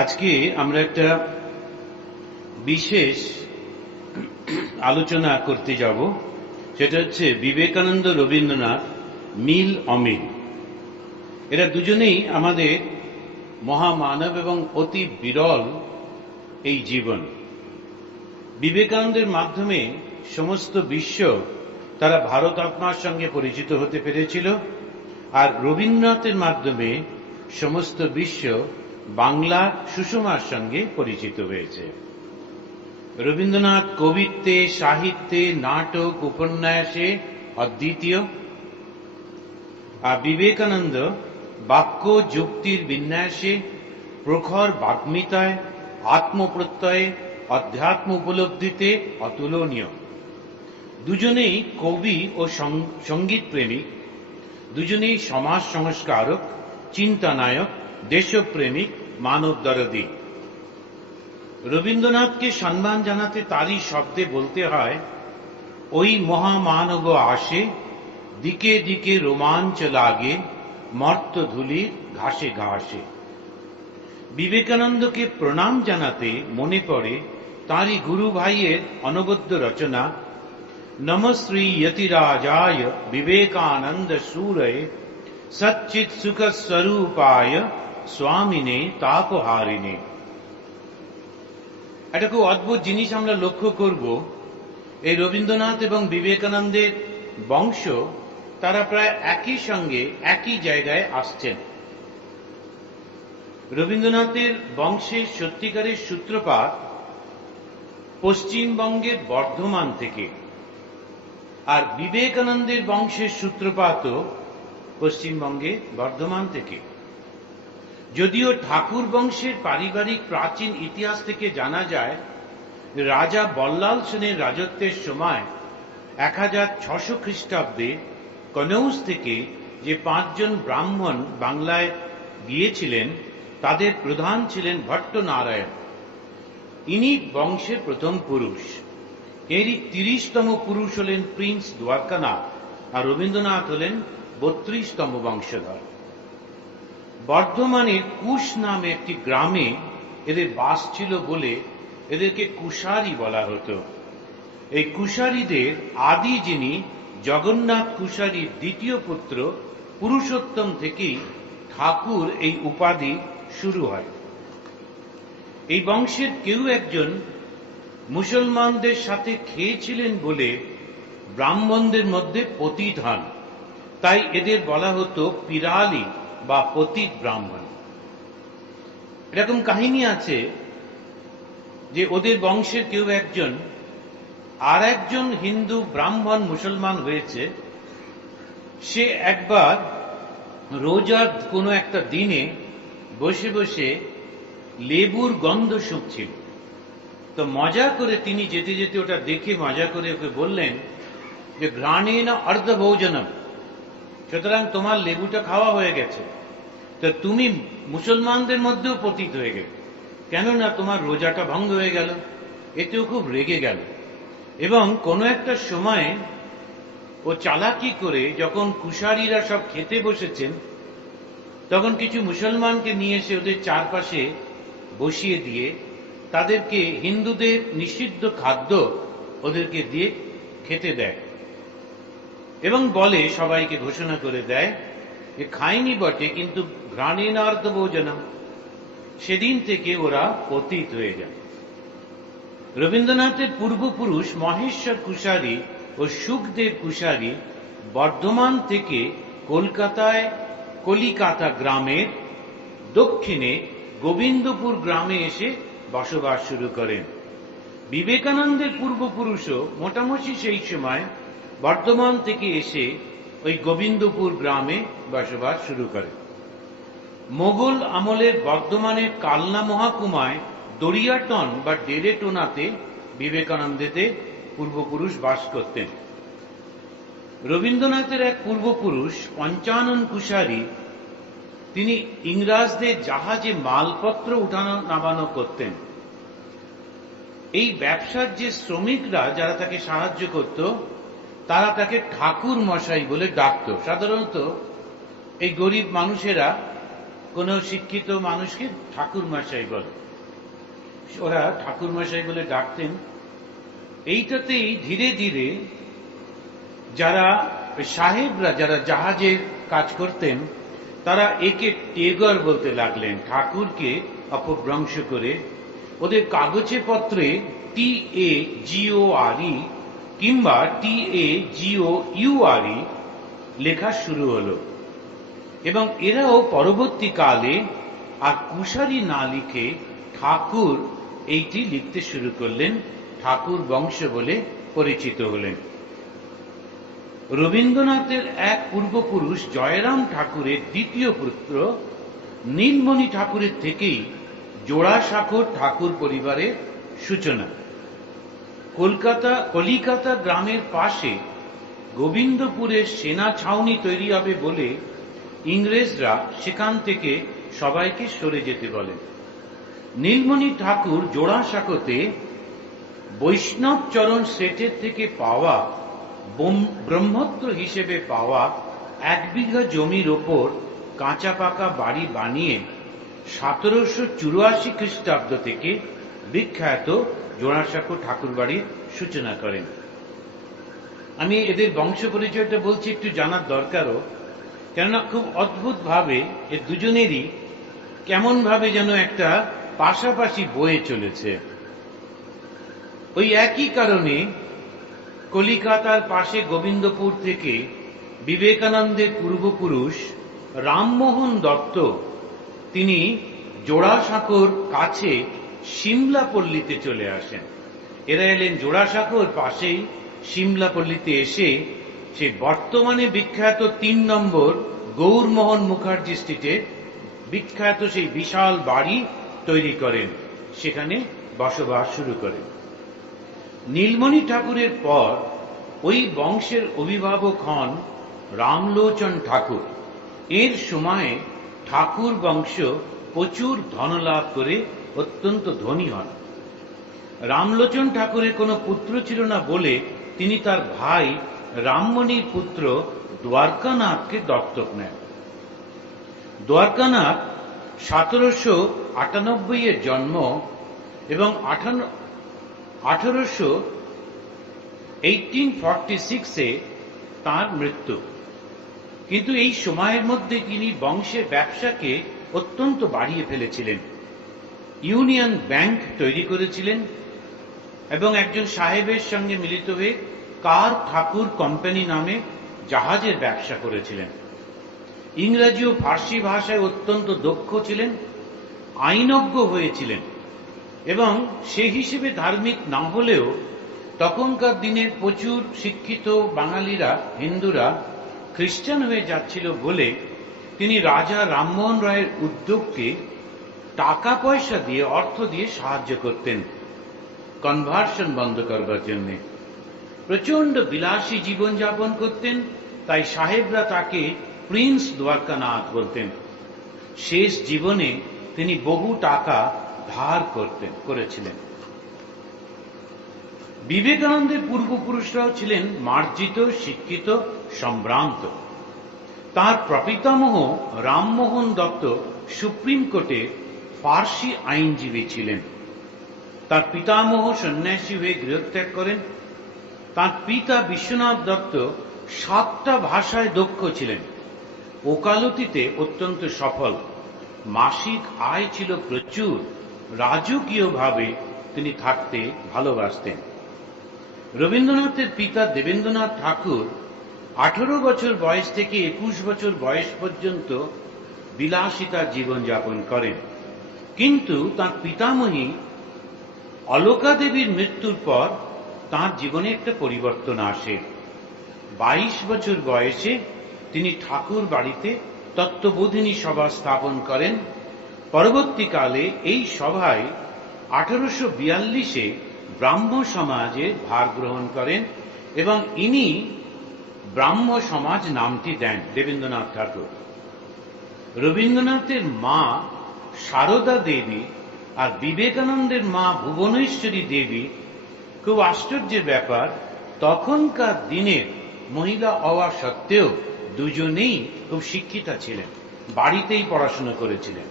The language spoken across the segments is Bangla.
আজকে আমরা একটা বিশেষ আলোচনা করতে যাব, সেটা হচ্ছে বিবেকানন্দ রবীন্দ্রনাথ মিল অমিল। এরা দুজনেই আমাদের মহামানব এবং অতি বিরল এই জীবন। বিবেকানন্দের মাধ্যমে সমস্ত বিশ্ব তারা ভারত আত্মার সঙ্গে পরিচিত হতে পেরেছিল, আর রবীন্দ্রনাথের মাধ্যমে সমস্ত বিশ্ব বাংলার সুষমার সঙ্গে পরিচিত হয়েছে। রবীন্দ্রনাথ কবিত্বে, সাহিত্যে, নাটক, উপন্যাসে অদ্বিতীয়, আর বিবেকানন্দ বাক্য যুক্তির বিন্যাসে, প্রখর বাগ্মিতায়, আত্মপ্রত্যয়ে, অধ্যাত্ম উপলব্ধিতে অতুলনীয়। দুজনেই কবি ও সঙ্গীত প্রেমিক, দুজনেই সমাজ সংস্কারক, চিন্তানায়ক, দেশপ্রেমিক, মানব দরদী। রবীন্দ্রনাথকে সম্মান জানাতে তারই শব্দে বলতে হয়, ওই মহামানব আসে, দিকে দিকে রোমাঞ্চ লাগে, মর্ত ধুলির ঘাসে ঘাসে। বিবেকানন্দকে প্রণাম জানাতে মনে পড়ে তাঁরই গুরু ভাইয়ের অনবদ্য রচনা, নমশ্রী যতিরাজায় বিবেকানন্দ সুরয়ে সচ্চিৎ সুখ স্বরূপায় স্বামিনে তাপহারিণে। একটা খুব অদ্ভুত জিনিস আমরা লক্ষ্য করব, এই রবীন্দ্রনাথ এবং বিবেকানন্দের বংশ তারা প্রায় একই সঙ্গে একই জায়গায় আসছেন। রবীন্দ্রনাথের বংশের সত্যিকারের সূত্রপাত পশ্চিমবঙ্গের বর্ধমান থেকে, আর বিবেকানন্দের বংশের সূত্রপাতও পশ্চিমবঙ্গে বর্ধমান থেকে। যদিও ঠাকুর বংশের পারিবারিক প্রাচীন ইতিহাস থেকে জানা যায়, রাজা বল্লাল সেনের রাজত্বের সময় 1600 খ্রিস্টাব্দে কনৌজ থেকে যে 5 জন ব্রাহ্মণ বাংলায় গিয়েছিলেন, তাদের প্রধান ছিলেন ভট্টনারায়ণ। ইনি বংশের প্রথম পুরুষ। এরই 30তম পুরুষ হলেন প্রিন্স দ্বারকানাথ, আর রবীন্দ্রনাথ হলেন 32তম বংশধর। বর্ধমানের কুশ নামে একটি গ্রামে এদের বাস ছিল বলে এদেরকে কুশারী বলা হতো। এই কুশারীদের আদি যিনি জগন্নাথ কুশারীর দ্বিতীয় পুত্র পুরুষোত্তম থেকেই ঠাকুর এই উপাধি শুরু হয়। এই বংশের কেউ একজন মুসলমানদের সাথে খেয়েছিলেন বলে ব্রাহ্মণদের মধ্যে পতিত হন, তাই এদের বলা হতো পিরালি বা পতিত ব্রাহ্মণ। এরকম কাহিনী আছে যে ওদের বংশের কেউ একজন আর একজন হিন্দু ব্রাহ্মণ মুসলমান হয়েছে, সে একবার রোজার কোনো একটা দিনে বসে বসে লেবুর গন্ধ শুঁকছিল। তো মজা করে তিনি যেতে যেতে ওটা দেখে মজা করে ওকে বললেন যে ঘ্রাণেন অর্ধভোজনম, সুতরাং তোমার লেবুটা খাওয়া হয়ে গেছে, তো তুমি মুসলমানদের মধ্যেও পতিত হয়ে গেলে, কেননা তোমার রোজাটা ভঙ্গ হয়ে গেল। এতেও খুব রেগে গেল এবং কোনো একটা সময়ে ও চালাকি করে যখন কুশারীরা সব খেতে বসেছেন, তখন কিছু মুসলমানকে নিয়ে এসে ওদের চারপাশে বসিয়ে দিয়ে তাদেরকে হিন্দুদের নিষিদ্ধ খাদ্য ওদেরকে দিয়ে খেতে দেয় এবং বলে, সবাইকে ঘোষণা করে দেয় যে খায়নি বটে কিন্তু ঘ্রাণেন অর্ধভোজনম। সেদিন থেকে ওরা পতিত হয়ে যায়। রবীন্দ্রনাথের পূর্বপুরুষ মহেশ্বর কুশারী ও সুখদেব কুশারী বর্ধমান থেকে কলিকাতা গ্রামের দক্ষিণে গোবিন্দপুর গ্রামে এসে বসবাস শুরু করেন। বিবেকানন্দের পূর্বপুরুষও মোটামুটি সেই সময় বর্ধমান থেকে এসে ওই গোবিন্দপুর গ্রামে বসবাস শুরু করেন। মোগল আমলের বর্ধমানের কালনা মহাকুমায় দরিয়াটন বা ডেরেটোনাতে বিবেকানন্দের পূর্বপুরুষ বাস করতেন। রবীন্দ্রনাথের এক পূর্বপুরুষ পঞ্চানন কুশারী, তিনি ইংরেজদের জাহাজে মালপত্র উঠানো নামানো করতেন। এই ব্যবসার যে শ্রমিকরা যারা তাকে সাহায্য করত, তারা তাকে ঠাকুর মশাই বলে ডাকত। সাধারণত এই গরিব মানুষেরা কোনো শিক্ষিত মানুষকে ঠাকুর মশাই বলে, ওরা ঠাকুর মশাই বলে ডাকতেন। এইটাতেই ধীরে ধীরে যারা সাহেবরা, যারা জাহাজের কাজ করতেন, তারা একে টেগর বলতে লাগলেন, ঠাকুরকে অপভ্রংশ করে। ওদের কাগজে পত্রে TAGORE কিংবা TAGOURE লেখা শুরু হলো, এবং এরাও পরবর্তীকালে আর কুশারি না লিখে ঠাকুর এইটি লিখতে শুরু করলেন, ঠাকুর বংশ বলে পরিচিত হলেন। রবীন্দ্রনাথের এক পূর্বপুরুষ জয়রাম ঠাকুরের দ্বিতীয় পুত্র নীলমণি ঠাকুরের থেকেই জোড়াসাঁকোর ঠাকুর পরিবারের সূচনা। কলিকাতা গ্রামের পাশে গোবিন্দপুরের সেনা ছাউনি তৈরি হবে বলে ইংরেজরা সেখান থেকে সবাইকে সরে যেতে বলেন। নীলমণি ঠাকুর জোড়াসাঁকোতে বৈষ্ণব চরণ শেঠের থেকে পাওয়া ব্রহ্মত্ব হিসেবে পাওয়া 1 বিঘা জমির ওপর কাঁচা পাকা বাড়ি বানিয়ে 1784 খ্রিস্টাব্দ থেকে বিখ্যাত জোড়াসাঁকো ঠাকুর বাড়ির সূচনা করেন। আমি এদের বংশ পরিচয়টা বলছি, একটু জানার দরকারও, কেননা খুব অদ্ভুত ভাবে এ দুজনেরই কেমন ভাবে যেন একটা পাশাপাশি বয়ে চলেছে। ওই একই কারণে কলিকাতার পাশে গোবিন্দপুর থেকে বিবেকানন্দের পূর্বপুরুষ রামমোহন দত্ত, তিনি জোড়াসাঁকোর কাছে সিমলাপল্লীতে চলে আসেন। এরা এলেন জোড়াসাঁকোর পাশেই সিমলাপল্লীতে এসে সে বর্তমানে বিখ্যাত 3 নম্বর গৌরমোহন মুখার্জি স্ট্রিটে বিখ্যাত সেই বিশাল বাড়ি তৈরি করেন, সেখানে বসবাস শুরু করেন। নীলমণি ঠাকুরের পর ওই বংশের অভিভাবক হন রামলোচন ঠাকুর। এর সময়ে ঠাকুর বংশ প্রচুর ধনলাভ করে অত্যন্ত ধনী হন। রামলোচন ঠাকুরের কোনো পুত্র ছিল না বলে তিনি তার ভাই রামমণির পুত্র দ্বারকানাথকে দত্তক নেন। দ্বারকানাথ 1798 এর জন্ম এবং 1846 তার মৃত্যু। কিন্তু এই সময়ের মধ্যে তিনি বংশের ব্যবসাকে অত্যন্ত বাড়িয়ে ফেলেছিলেন। ইউনিয়ন ব্যাংক তৈরি করেছিলেন এবং একজন সাহেবের সঙ্গে মিলিত হয়ে কার ঠাকুর কোম্পানি নামে জাহাজের ব্যবসা করেছিলেন। ইংরেজি ও ফার্সি ভাষায় অত্যন্ত দক্ষ ছিলেন, আইনজ্ঞ হয়েছিলেন, এবং সেই হিসেবে ধার্মিক না হলেও তখনকার দিনের প্রচুর শিক্ষিত বাঙালিরা, হিন্দুরা খ্রিস্টান হয়ে যাচ্ছিল বলে তিনি রাজা রামমোহন রায়ের উদ্যোগকে টাকা পয়সা দিয়ে, অর্থ দিয়ে সাহায্য করতেন কনভার্সন বন্ধ করবার জন্য। প্রচন্ড বিলাসী জীবনযাপন করতেন, তাই সাহেবরা তাকে প্রিন্স দ্বারকানাথ বলতেন। শেষ জীবনে তিনি বহু টাকা ধার করেছিলেন। বিবেকানন্দের পূর্বপুরুষরাও ছিলেন মার্জিত, শিক্ষিত, সম্ভ্রান্ত। তার প্রপিতামহ রামমোহন দত্ত সুপ্রিম কোর্টে ফার্সি আইনজীবী ছিলেন। তার পিতামহ সন্ন্যাসী হয়ে গৃহত্যাগ করেন। তার পিতা বিশ্বনাথ দত্ত 7টা ভাষায় দক্ষ ছিলেন, ওকালতিতে অত্যন্ত সফল, মাসিক আয় ছিল প্রচুর, রাজকীয়ভাবে তিনি থাকতে ভালোবাসতেন। রবীন্দ্রনাথের পিতা দেবেন্দ্রনাথ ঠাকুর 18 বছর বয়স থেকে 21 বছর বয়স পর্যন্ত বিলাসিতার জীবনযাপন করেন। কিন্তু তার পিতামহী অলকা দেবীর মৃত্যুর পর তার জীবনে একটা পরিবর্তন আসে। 22 বছর বয়সে তিনি ঠাকুর বাড়িতে তত্ত্ববোধিনী সভা স্থাপন করেন। পরবর্তীকালে এই সভায় 1842-এ ব্রাহ্ম সমাজের ভার গ্রহণ করেন এবং ইনি ব্রাহ্ম সমাজ নামটি দেন দেবেন্দ্রনাথ ঠাকুর। রবীন্দ্রনাথের মা সারদা দেবী আর বিবেকানন্দের মা ভুবনেশ্বরী দেবী, খুব আশ্চর্যের ব্যাপার, তখনকার দিনের মহিলা হওয়া সত্ত্বেও দুজনেই খুব শিক্ষিতা ছিলেন। বাড়িতেই পড়াশোনা করেছিলেন।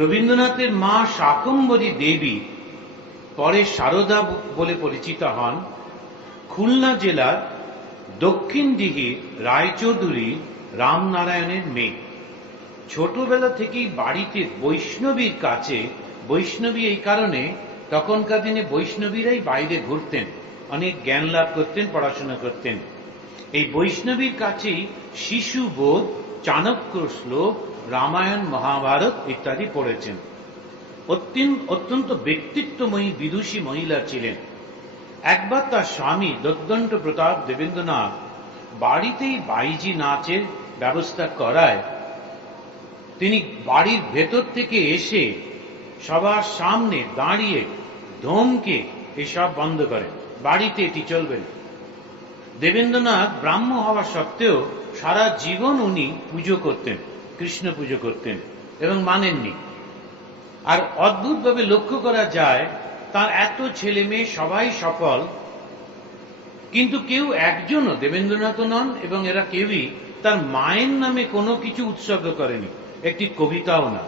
রবীন্দ্রনাথের মা শাকম্ভরী দেবী পরে সারদা বলে পরিচিত হন খুলনা জেলার দক্ষিণদিঘির রায়চৌধুরী রামনারায়ণের মেয়ে। ছোটবেলা থেকেই বাড়িতে বৈষ্ণবীর কাছে, বৈষ্ণবী এই কারণে তখনকার দিনে বৈষ্ণবীরাই বাইরে ঘুরতেন, অনেক জ্ঞান লাভ করতেন, পড়াশোনা করতেন। এই বৈষ্ণবীর কাছেই শিশুবোধ, চাণক্য শ্লোক, রামায়ণ, মহাভারত ইত্যাদি পড়েছেন। অত্যন্ত ব্যক্তিত্বময়ী বিদুষী মহিলা ছিলেন। একবার তার স্বামী দোর্দণ্ড প্রতাপ দেবেন্দ্রনাথ বাড়িতেই বাইজি নাচের ব্যবস্থা করায় তিনি বাড়ির ভেতর থেকে এসে সবার সামনে দাঁড়িয়ে ধমকে এসব বন্ধ করেন, বাড়িতে এটি চলবে না। দেবেন্দ্রনাথ ব্রাহ্ম হওয়া সত্ত্বেও সারা জীবন উনি পুজো করতেন, কৃষ্ণ পুজো করতেন এবং মানেননি। আর অদ্ভুতভাবে লক্ষ্য করা যায় তার এত ছেলে মেয়ে সবাই সফল, কিন্তু কেউ একজনও দেবেন্দ্রনাথ নন এবং এরা কেউই তার মায়ের নামে কোনো কিছু উৎসর্গ করেনি, একটি কবিতাও না,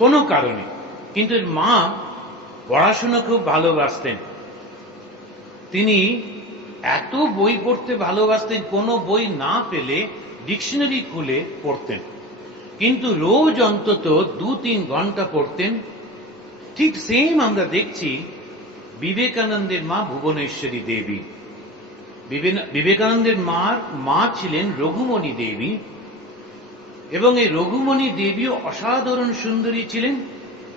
কোনো কারণে। কিন্তু এর মা পড়াশোনা খুব ভালোবাসতেন। তিনি এত বই পড়তে ভালোবাসতেন, কোনো বই না পেলে ডিকশনারি খুলে পড়তেন, কিন্তু রোজ অন্তত 2-3 ঘন্টা পড়তেন। ঠিক সেম আমরা দেখছি বিবেকানন্দের মা ভুবনেশ্বরী দেবী। বিবেকানন্দের মা ছিলেন রঘুমণি দেবী এবং এই রঘুমণি দেবীও অসাধারণ সুন্দরী ছিলেন।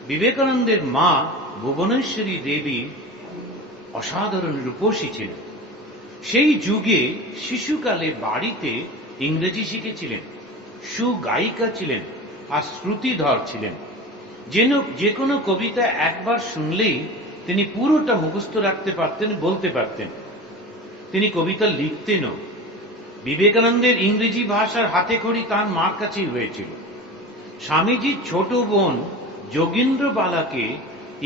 বিবেকানন্দের মা ভুবনেশ্বরী দেবী অসাধারণ রূপসী ছিলেন। সেই যুগে শিশুকালে বাড়িতে ইংরেজি শিখেছিলেন, সুগায়িকা ছিলেন আর শ্রুতিধর ছিলেন। যে কোনো কবিতা একবার শুনলেই তিনি পুরোটা মুখস্থ রাখতে পারতেন, বলতে পারতেন। তিনি কবিতা লিখতেনও। বিবেকানন্দের ইংরেজি ভাষার হাতেখড়ি তার মার কাছেই হয়েছিল। স্বামীজির ছোট বোন যোগীন্দ্রবালাকে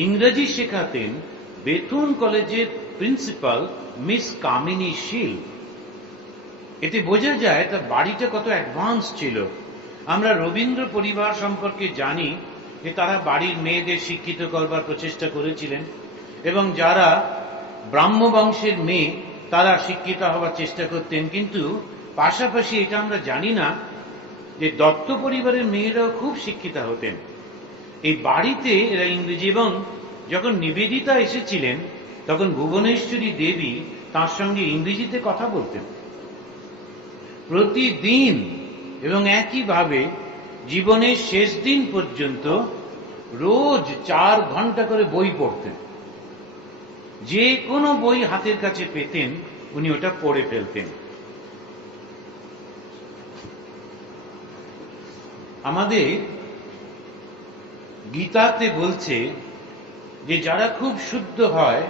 ইংরেজি শেখাতেন বেথুন কলেজের প্রিন্সিপাল মিস কামিনী শীল। এতে বোঝা যায় তার বাড়িটা কত অ্যাডভান্স ছিল। আমরা রবীন্দ্র পরিবার সম্পর্কে জানি যে তারা বাড়ির মেয়েদের শিক্ষিত করবার প্রচেষ্টা করেছিলেন এবং যারা ব্রাহ্ম বংশের মেয়ে তারা শিক্ষিত হওয়ার চেষ্টা করতেন। কিন্তু পাশাপাশি এটা আমরা জানি না যে দত্ত পরিবারের মেয়েরাও খুব শিক্ষিত হতেন। এই বাড়িতে এরা ইংরেজি, এবং যখন নিবেদিতা এসেছিলেন তখন ভুবনেশ্বরী দেবী তার সঙ্গে ইংরেজিতে কথা বলতেন প্রতিদিন, এবং একইভাবে জীবনের শেষ দিন পর্যন্ত রোজ 4 ঘন্টা করে বই পড়তেন। যে কোনো বই হাতের কাছে পেতেন উনি ওটা পড়ে ফেলতেন। আমাদের গীতাতে বলছে যে যারা খুব শুদ্ধ হয়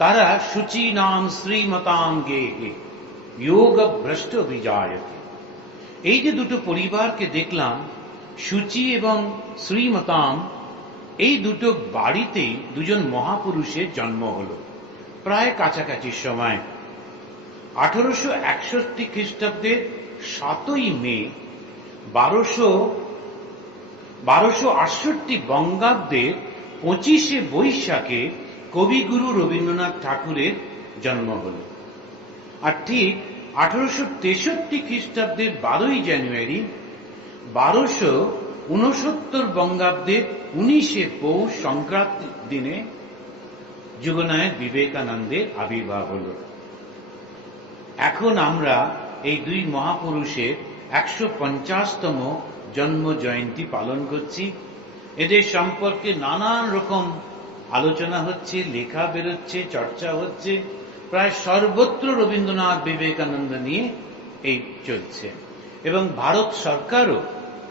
তারা শুচি নাম শ্রীমতাম গেহে যোগ ভ্রষ্ট বিজায়তে। এই যে দুটো পরিবারকে দেখলাম, শুচি এবং শ্রীমতাম, এই দুটো বাড়িতেই দুজন মহাপুরুষের জন্ম হলো প্রায় কাছাকাছি সময়। 1861 খ্রিস্টাব্দের 7ই মে, 1268 বঙ্গাব্দের 25শে বৈশাখে কবিগুরু রবীন্দ্রনাথ ঠাকুরের জন্ম হল। আর ঠিক 1863 খ্রিস্টাব্দের 12ই জানুয়ারি, 1269 বঙ্গাব্দের 19শে পৌষ সংক্রান্তির দিনে যুগনায়ক বিবেকানন্দের আবির্ভাব হল। এখন আমরা এই দুই মহাপুরুষের 150তম জন্ম জয়ন্তী পালন করছি। এদের সম্পর্কে নানান রকম আলোচনা হচ্ছে, লেখা বেরোচ্ছে, চর্চা হচ্ছে। প্রায় সর্বত্র রবীন্দ্রনাথ বিবেকানন্দ নিয়ে এই চলছে, এবং ভারত সরকারও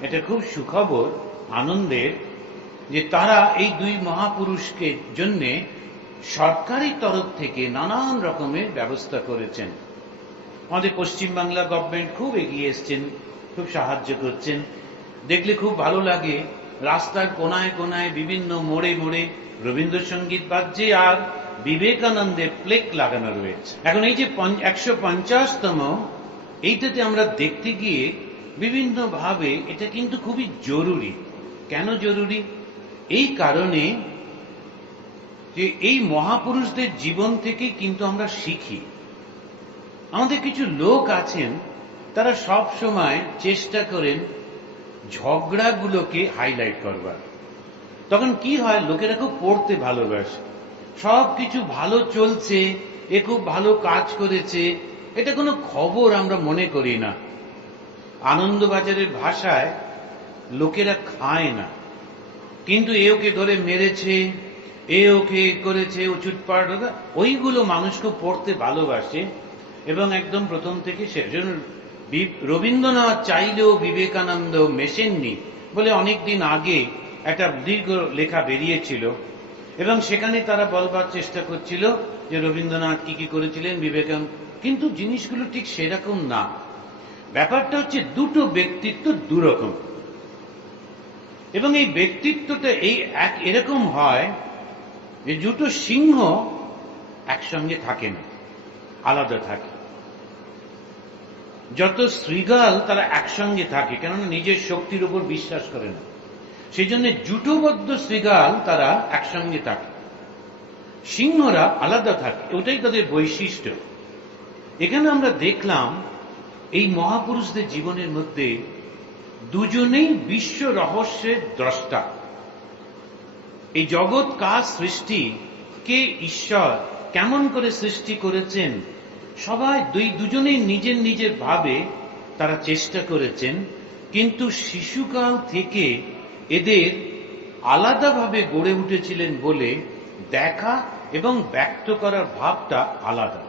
এটা খুব সুখবর, আনন্দের, যে তারা এই দুই মহাপুরুষকে জন্য সরকারি তরফ থেকে নানান রকমের ব্যবস্থা করেছেন। আমাদের পশ্চিমবাংলা গভর্নমেন্ট খুব এগিয়ে এসছেন, খুব সাহায্য করছেন। দেখলে খুব ভালো লাগে, রাস্তার কোনায় কোনায় বিভিন্ন মোড়ে মোড়ে রবীন্দ্রসঙ্গীত বাজছে আর বিবেকানন্দের প্লেক লাগানো রয়েছে। এখন এই যে 150তম, এইটাতে আমরা দেখতে গিয়ে বিভিন্নভাবে এটা কিন্তু খুবই জরুরি। কেন জরুরি? এই কারণে যে এই মহাপুরুষদের জীবন থেকে কিন্তু আমরা শিখি। আমাদের কিছু লোক আছেন, তারা সব সময় চেষ্টা করেন ঝগড়াগুলোকে হাইলাইট করবার। তখন কি হয়, লোকেরা খুব পড়তে ভালোবাসে, সব কিছু ভালো চলছে, এ খুব ভালো কাজ করেছে, এটা কোনো খবর আমরা মনে করি না। আনন্দবাজারের ভাষায় লোকেরা খায় না, কিন্তু এ ওকে ধরে মেরেছে, এ ওকে করেছে, ও চুটপাট, ওইগুলো মানুষ খুব পড়তে ভালোবাসে। এবং একদম প্রথম থেকে সেজন্য রবীন্দ্রনাথ চাইলেও বিবেকানন্দ মেশেননি বলে অনেকদিন আগে একটা দীর্ঘ লেখা বেরিয়েছিল, এবং সেখানে তারা বলবার চেষ্টা করছিল যে রবীন্দ্রনাথ কি কি করেছিলেন, বিবেকানন্দ, কিন্তু জিনিসগুলো ঠিক সেরকম না। ব্যাপারটা হচ্ছে দুটো ব্যক্তিত্ব দুরকম, এবং এই ব্যক্তিত্বটা এরকম হয় যে দুটো সিংহ একসঙ্গে থাকে না, আলাদা থাকে। যত শৃগাল তারা একসঙ্গে থাকে, কেননা নিজের শক্তির উপর বিশ্বাস করে না, সেই জন্য জুটোবদ্ধ শৃগাল তারা একসঙ্গে থাকে, সিংহরা আলাদা থাকে, ওটাই তাদের বৈশিষ্ট্য। এখানে আমরা দেখলাম এই মহাপুরুষদের জীবনের মধ্যে দুজনেই বিশ্ব রহস্যের দ্রষ্টা। এই জগৎ কার সৃষ্টি, কে ঈশ্বর, কেমন করে সৃষ্টি করেছেন, সবাই দুজনেই নিজের নিজের ভাবে তারা চেষ্টা করেছেন, কিন্তু শিশুকাল থেকে এদের আলাদাভাবে গড়ে উঠেছিলেন বলে দেখা এবং ব্যক্ত করার ভাবটা আলাদা।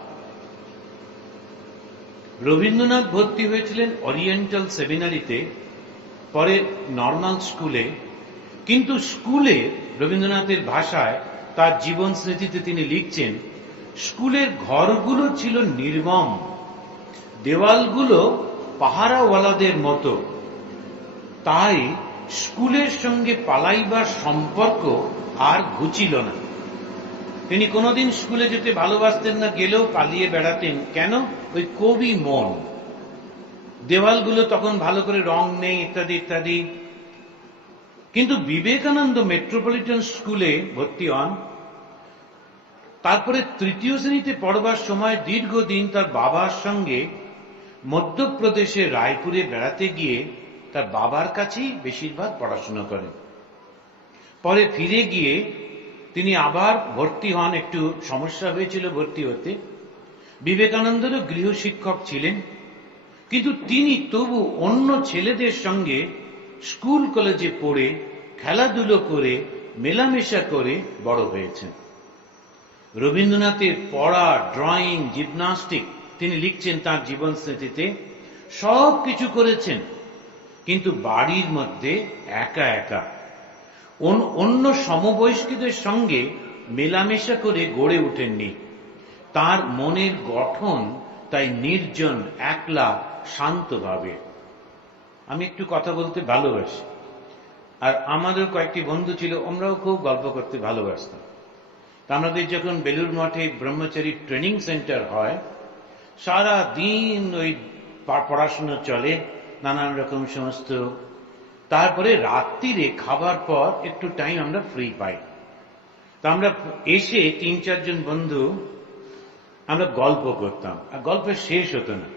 রবীন্দ্রনাথ ভর্তি হয়েছিলেন ওরিয়েন্টাল সেমিনারিতে, পরে নর্মাল স্কুলে, কিন্তু স্কুলে রবীন্দ্রনাথের ভাষায় তার জীবন স্মৃতিতে তিনি লিখছেন, স্কুলের ঘরগুলো ছিল নির্মম, দেওয়ালগুলো পাহারাওয়ালাদের মতো, তাই স্কুলের সঙ্গে পালাইবার সম্পর্ক আর ঘুচিল না। তিনি কোনোদিন স্কুলে যেতে ভালোবাসতেন না, গেলেও পালিয়ে বেড়াতেন। কেন? ওই কবি মন, দেওয়ালগুলো তখন ভালো করে রং নেই, ইত্যাদি ইত্যাদি। কিন্তু বিবেকানন্দ মেট্রোপলিটন স্কুলে ভর্তি হন, তারপরে তৃতীয় শ্রেণীতে পড়বার সময় দীর্ঘদিন তার বাবার সঙ্গে মধ্যপ্রদেশের রায়পুরে বেড়াতে গিয়ে তার বাবার কাছেই বেশিরভাগ পড়াশোনা করেন। পরে ফিরে গিয়ে তিনি আবার ভর্তি হন, একটু সমস্যা হয়েছিল ভর্তি হতে। বিবেকানন্দেরও গৃহশিক্ষক ছিলেন, কিন্তু তিনি তবু অন্য ছেলেদের সঙ্গে স্কুল কলেজে পড়ে, খেলাধুলো করে, মেলামেশা করে বড় হয়েছেন। রবীন্দ্রনাথের পড়া, ড্রয়িং, জিমনাস্টিক, তিনি লিখছেন তার জীবন স্মৃতিতে, সব কিছু করেছেন, কিন্তু বাড়ির মধ্যে একা একা, অন্য সমবয়স্কদের সঙ্গে মেলামেশা করে গড়ে ওঠেননি। তার মনের গঠন তাই নির্জন, একলা, শান্তভাবে। আমি একটু কথা বলতে ভালোবাসি, আর আমাদের কয়েকটি বন্ধু ছিল, আমরাও খুব গল্প করতে ভালোবাসতাম। আমাদের যখন বেলুর মঠে ব্রহ্মচারী ট্রেনিং সেন্টার হয়, সারা দিন ওই পড়াশোনা চলে, নানান রকম সমস্ত। তারপরে রাত্রিরে খাবার পর একটু টাইম আমরা ফ্রি পাই, তা আমরা এসে 3-4 জন বন্ধু আমরা গল্প করতাম, আর গল্পের শেষ হতো না,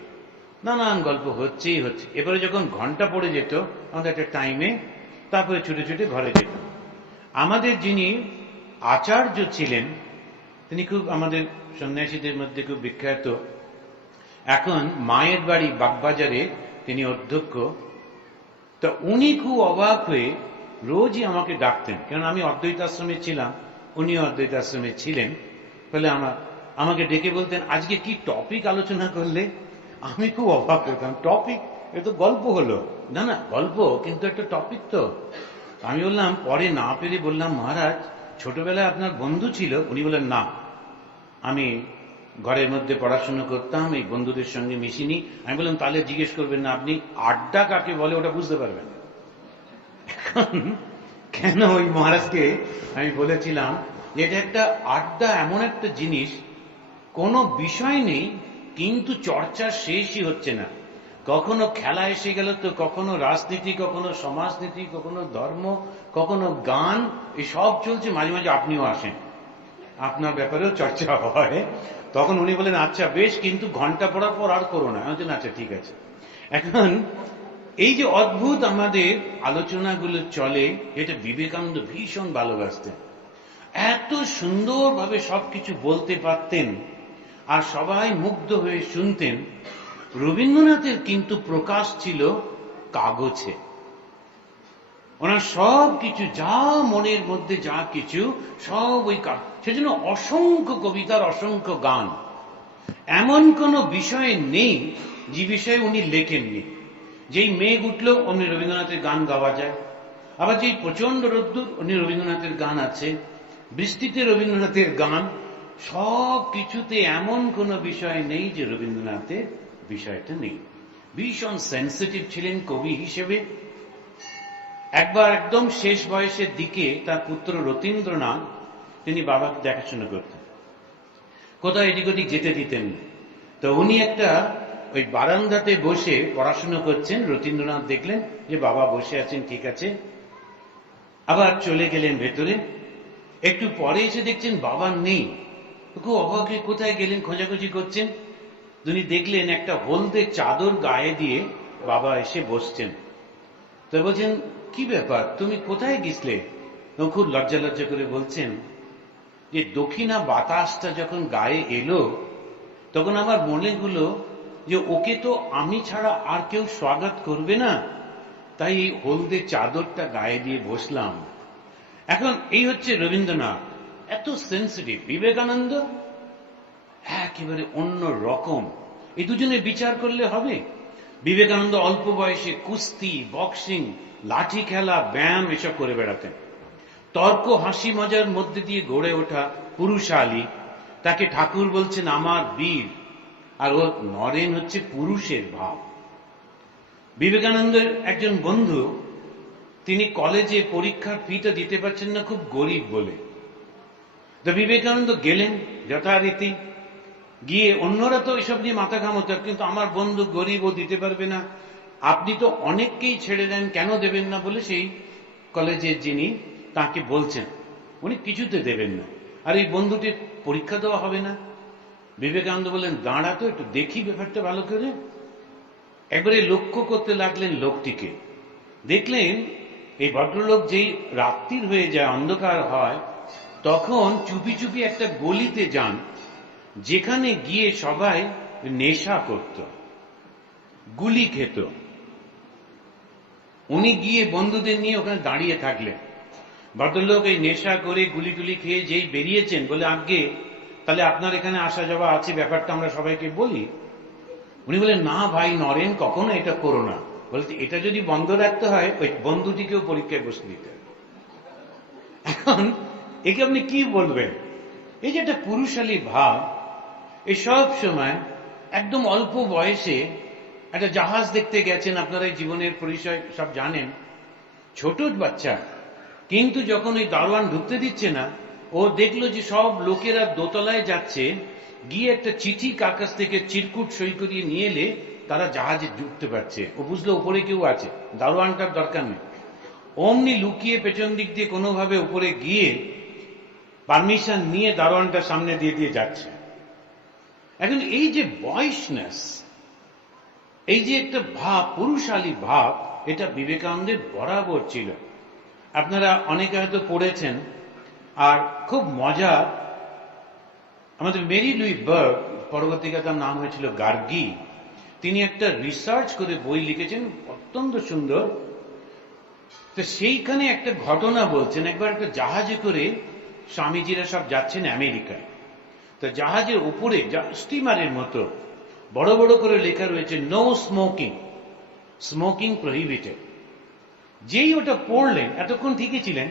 নানান গল্প হচ্ছেই হচ্ছে। এবারে যখন ঘন্টা পড়ে যেত আমাদের একটা টাইমে, তারপরে ছুটে ছুটে ঘরে যেতাম। আমাদের যিনি আচার্য ছিলেন, তিনি খুব আমাদের সন্ন্যাসীদের মধ্যে খুব বিখ্যাত। এখন মায়ের বাড়ি বাগবাজারে তিনি অধ্যক্ষ। তা উনি খুব অবাক হয়ে রোজই আমাকে ডাকতেন, কারণ আমি অদ্বৈত আশ্রমে ছিলাম, উনিও অদ্বৈত আশ্রমে ছিলেন। ফলে আমাকে ডেকে বলতেন, আজকে কি টপিক আলোচনা করলে? আমি খুব অবাক হতাম, টপিক? এ তো গল্প হলো। না না, গল্প, কিন্তু একটা টপিক তো। আমি বললাম, পরে না পেরে বললাম, মহারাজ ছোটবেলায় আপনার বন্ধু ছিল? উনি বললেন, না, আমি ঘরের মধ্যে পড়াশোনা করতাম, এই বন্ধুদের সঙ্গে মিশিনি। আমি বললাম, তাহলে জিজ্ঞেস করবেন না আপনি আড্ডা কাকে বলে, ওটা বুঝতে পারবেন। এখন কেন ওই মহারাজকে আমি বলেছিলাম যে এটা একটা আড্ডা, এমন একটা জিনিস, কোনো বিষয় নেই কিন্তু চর্চা শেষই হচ্ছে না। কখনো খেলা এসে গেল তো কখনো রাজনীতি, কখনো সমাজনীতি, কখনো ধর্ম, কখনো গান, এই সব চলছে। মাঝে মাঝে আপনিও আসেন, আপনার ব্যাপারেও চর্চা হয়। তখন উনি বলেন আচ্ছা বেশ, কিন্তু ঘন্টা পড়ার পর আর করো না। আমি বলছি আচ্ছা ঠিক আছে। এখন এই যে অদ্ভুত আমাদের আলোচনাগুলো চলে, এটা বিবেকানন্দ ভীষণ ভালোবাসতেন। এত সুন্দরভাবে সবকিছু বলতে পারতেন আর সবাই মুগ্ধ হয়ে শুনতেন। রবীন্দ্রনাথের কিন্তু প্রকাশ ছিল কাগজে। ওনার সব কিছু, যা মনের মধ্যে যা কিছু, সব ওই সেজন্য অসংখ্য কবিতার অসংখ্য গান। এমন কোন বিষয় নেই যে বিষয়ে উনি লেখেননি। যেই মেঘ উঠল অমনি রবীন্দ্রনাথের গান গাওয়া যায়, আবার যেই প্রচন্ড রোদ্দুর উনি রবীন্দ্রনাথের গান আছে, বৃষ্টিতে রবীন্দ্রনাথের গান। সব কিছুতে এমন কোন বিষয় নেই যে রবীন্দ্রনাথের বিষয়টা নেই। ভীষণ সেন্সিটিভ ছিলেন কবি হিসেবে। একবার একদম শেষ বয়সের দিকে তার পুত্র রতীন্দ্রনাথ, তিনি বাবাকে দেখাশোনা করতেন, কোথাও এদিক ওদিক যেতে দিতেন না। তো উনি একটা ওই বারান্দাতে বসে পড়াশোনা করছেন। রতীন্দ্রনাথ দেখলেন যে বাবা বসে আছেন, ঠিক আছে, আবার চলে গেলেন ভেতরে। একটু পরে এসে দেখছেন বাবা নেই। খুব অবাক হয়ে কোথায় গেলেন খোঁজাখুঁজি করছেন। উনি দেখলেন একটা হলদে চাদর গায়ে দিয়ে বাবা এসে বসছেন। তো বলছেন কি ব্যাপার, তুমি কোথায় গেছলে? খুব লজ্জা লজ্জা করে বলছেন যে দক্ষিণা বাতাসটা যখন গায়ে এলো তখন আমার মনে হলো যে ওকে তো আমি ছাড়া আর কেউ স্বাগত করবে না, তাই এই হলদে চাদরটা গায়ে দিয়ে বসলাম। এখন এই হচ্ছে রবীন্দ্রনাথ, এত সেন্সিটিভ। বিবেকানন্দ একেবারে অন্য রকম। এই দুজনে বিচার করলে হবে। বিবেকানন্দ অল্প বয়সে কুস্তি, বক্সিং, লাঠি খেলা, ব্যায়াম এসব করে বেড়াতেন। তর্ক, হাসি মজার মধ্যে দিয়ে গড়ে ওঠা পুরুষালী। তাকে ঠাকুর বলছেন আমার বীর, আর ও নরেন হচ্ছে পুরুষের ভাব। বিবেকানন্দের একজন বন্ধু, তিনি কলেজে পরীক্ষার ফিটা দিতে পারছেন না, খুব গরিব বলে। তো বিবেকানন্দ গেলেন যথারীতি। গিয়ে অন্যরা তো এসব নিয়ে মাথা ঘামত, কিন্তু আমার বন্ধু গরিব, ও দিতে পারবে না, আপনি তো অনেককেই ছেড়ে দেন, কেন দেবেন না বলে সেই কলেজের যিনি তাকে বলছেন, উনি কিছুতে দেবেন না। আর এই বন্ধুটির পরীক্ষা দেওয়া হবে না। বিবেকানন্দ বললেন দাঁড়া তো, একটু দেখি ব্যাপারটা ভালো করে। একবারে লক্ষ্য করতে লাগলেন লোকটিকে। দেখলেন এই ভদ্রলোক যেই রাত্রির হয়ে যায়, অন্ধকার হয়, তখন চুপি চুপি একটা গলিতে যান, যেখানে গিয়ে সবাই নেশা করত, গুলি খেত। উনি গিয়ে বন্ধুদের নিয়ে ওখানে দাঁড়িয়ে থাকলেন। ভদ্রলোক এই নেশা করে গুলি টুলি খেয়ে যেই বেরিয়েছেন, বলে আগে তাহলে আপনার এখানে আসা যাওয়া আছে, ব্যাপারটা আমরা সবাইকে বলি। উনি বলেন না ভাই নরেন, কখনো এটা করো না। বলতে এটা যদি বন্ধ রাখতে হয় ওই বন্ধুটিকেও পরীক্ষায় বসে দিতে হবে। এখন একে আপনি কি বলবেন? এই যে একটা পুরুষালী ভাব, এই সব সময় একদম অল্প বয়সে একটা জাহাজ দেখতে গেছেন, আপনারা এই জীবনের পরিচয় সব জানেন, ছোট বাচ্চা, কিন্তু যখন ওই দারোয়ান ঢুকতে দিচ্ছে না, ও দেখলো যে সব লোকেরা দোতলায় যাচ্ছে, গিয়ে একটা চিঠি কাগজ থেকে চিরকুট সই করিয়ে নিয়ে এলে তারা জাহাজে ঢুকতে পারছে। ও বুঝলো উপরে কেউ আছে, দারোয়ানটার দরকার নেই। অমনি লুকিয়ে পেছন দিক দিয়ে কোনোভাবে উপরে গিয়ে পারমিশন নিয়ে দারোয়ানটার সামনে দিয়ে দিয়ে যাচ্ছে। এখন এই যে বয়সনেস, এই যে একটা ভাব, পুরুষালী ভাব, এটা বিবেকানন্দের বরাবর ছিল। আপনারা অনেকে হয়তো পড়েছেন। আর খুব মজা, আমাদের মেরি লুই বার্গ, পরবর্তীকালে তার নাম হয়েছিল গার্গি, তিনি একটা রিসার্চ করে বই লিখেছেন, অত্যন্ত সুন্দর। তো সেইখানে একটা ঘটনা বলছেন, একবার একটা জাহাজে করে স্বামীজিরা সব যাচ্ছেন আমেরিকায়। তো জাহাজের উপরে, স্টিমারের মতো বড় বড় করে লেখা রয়েছে নো স্মোকিং, স্মোকিং প্রহিবিটেড। যেই ওটা পড়লেন, এতক্ষণ ঠিকই ছিলেন,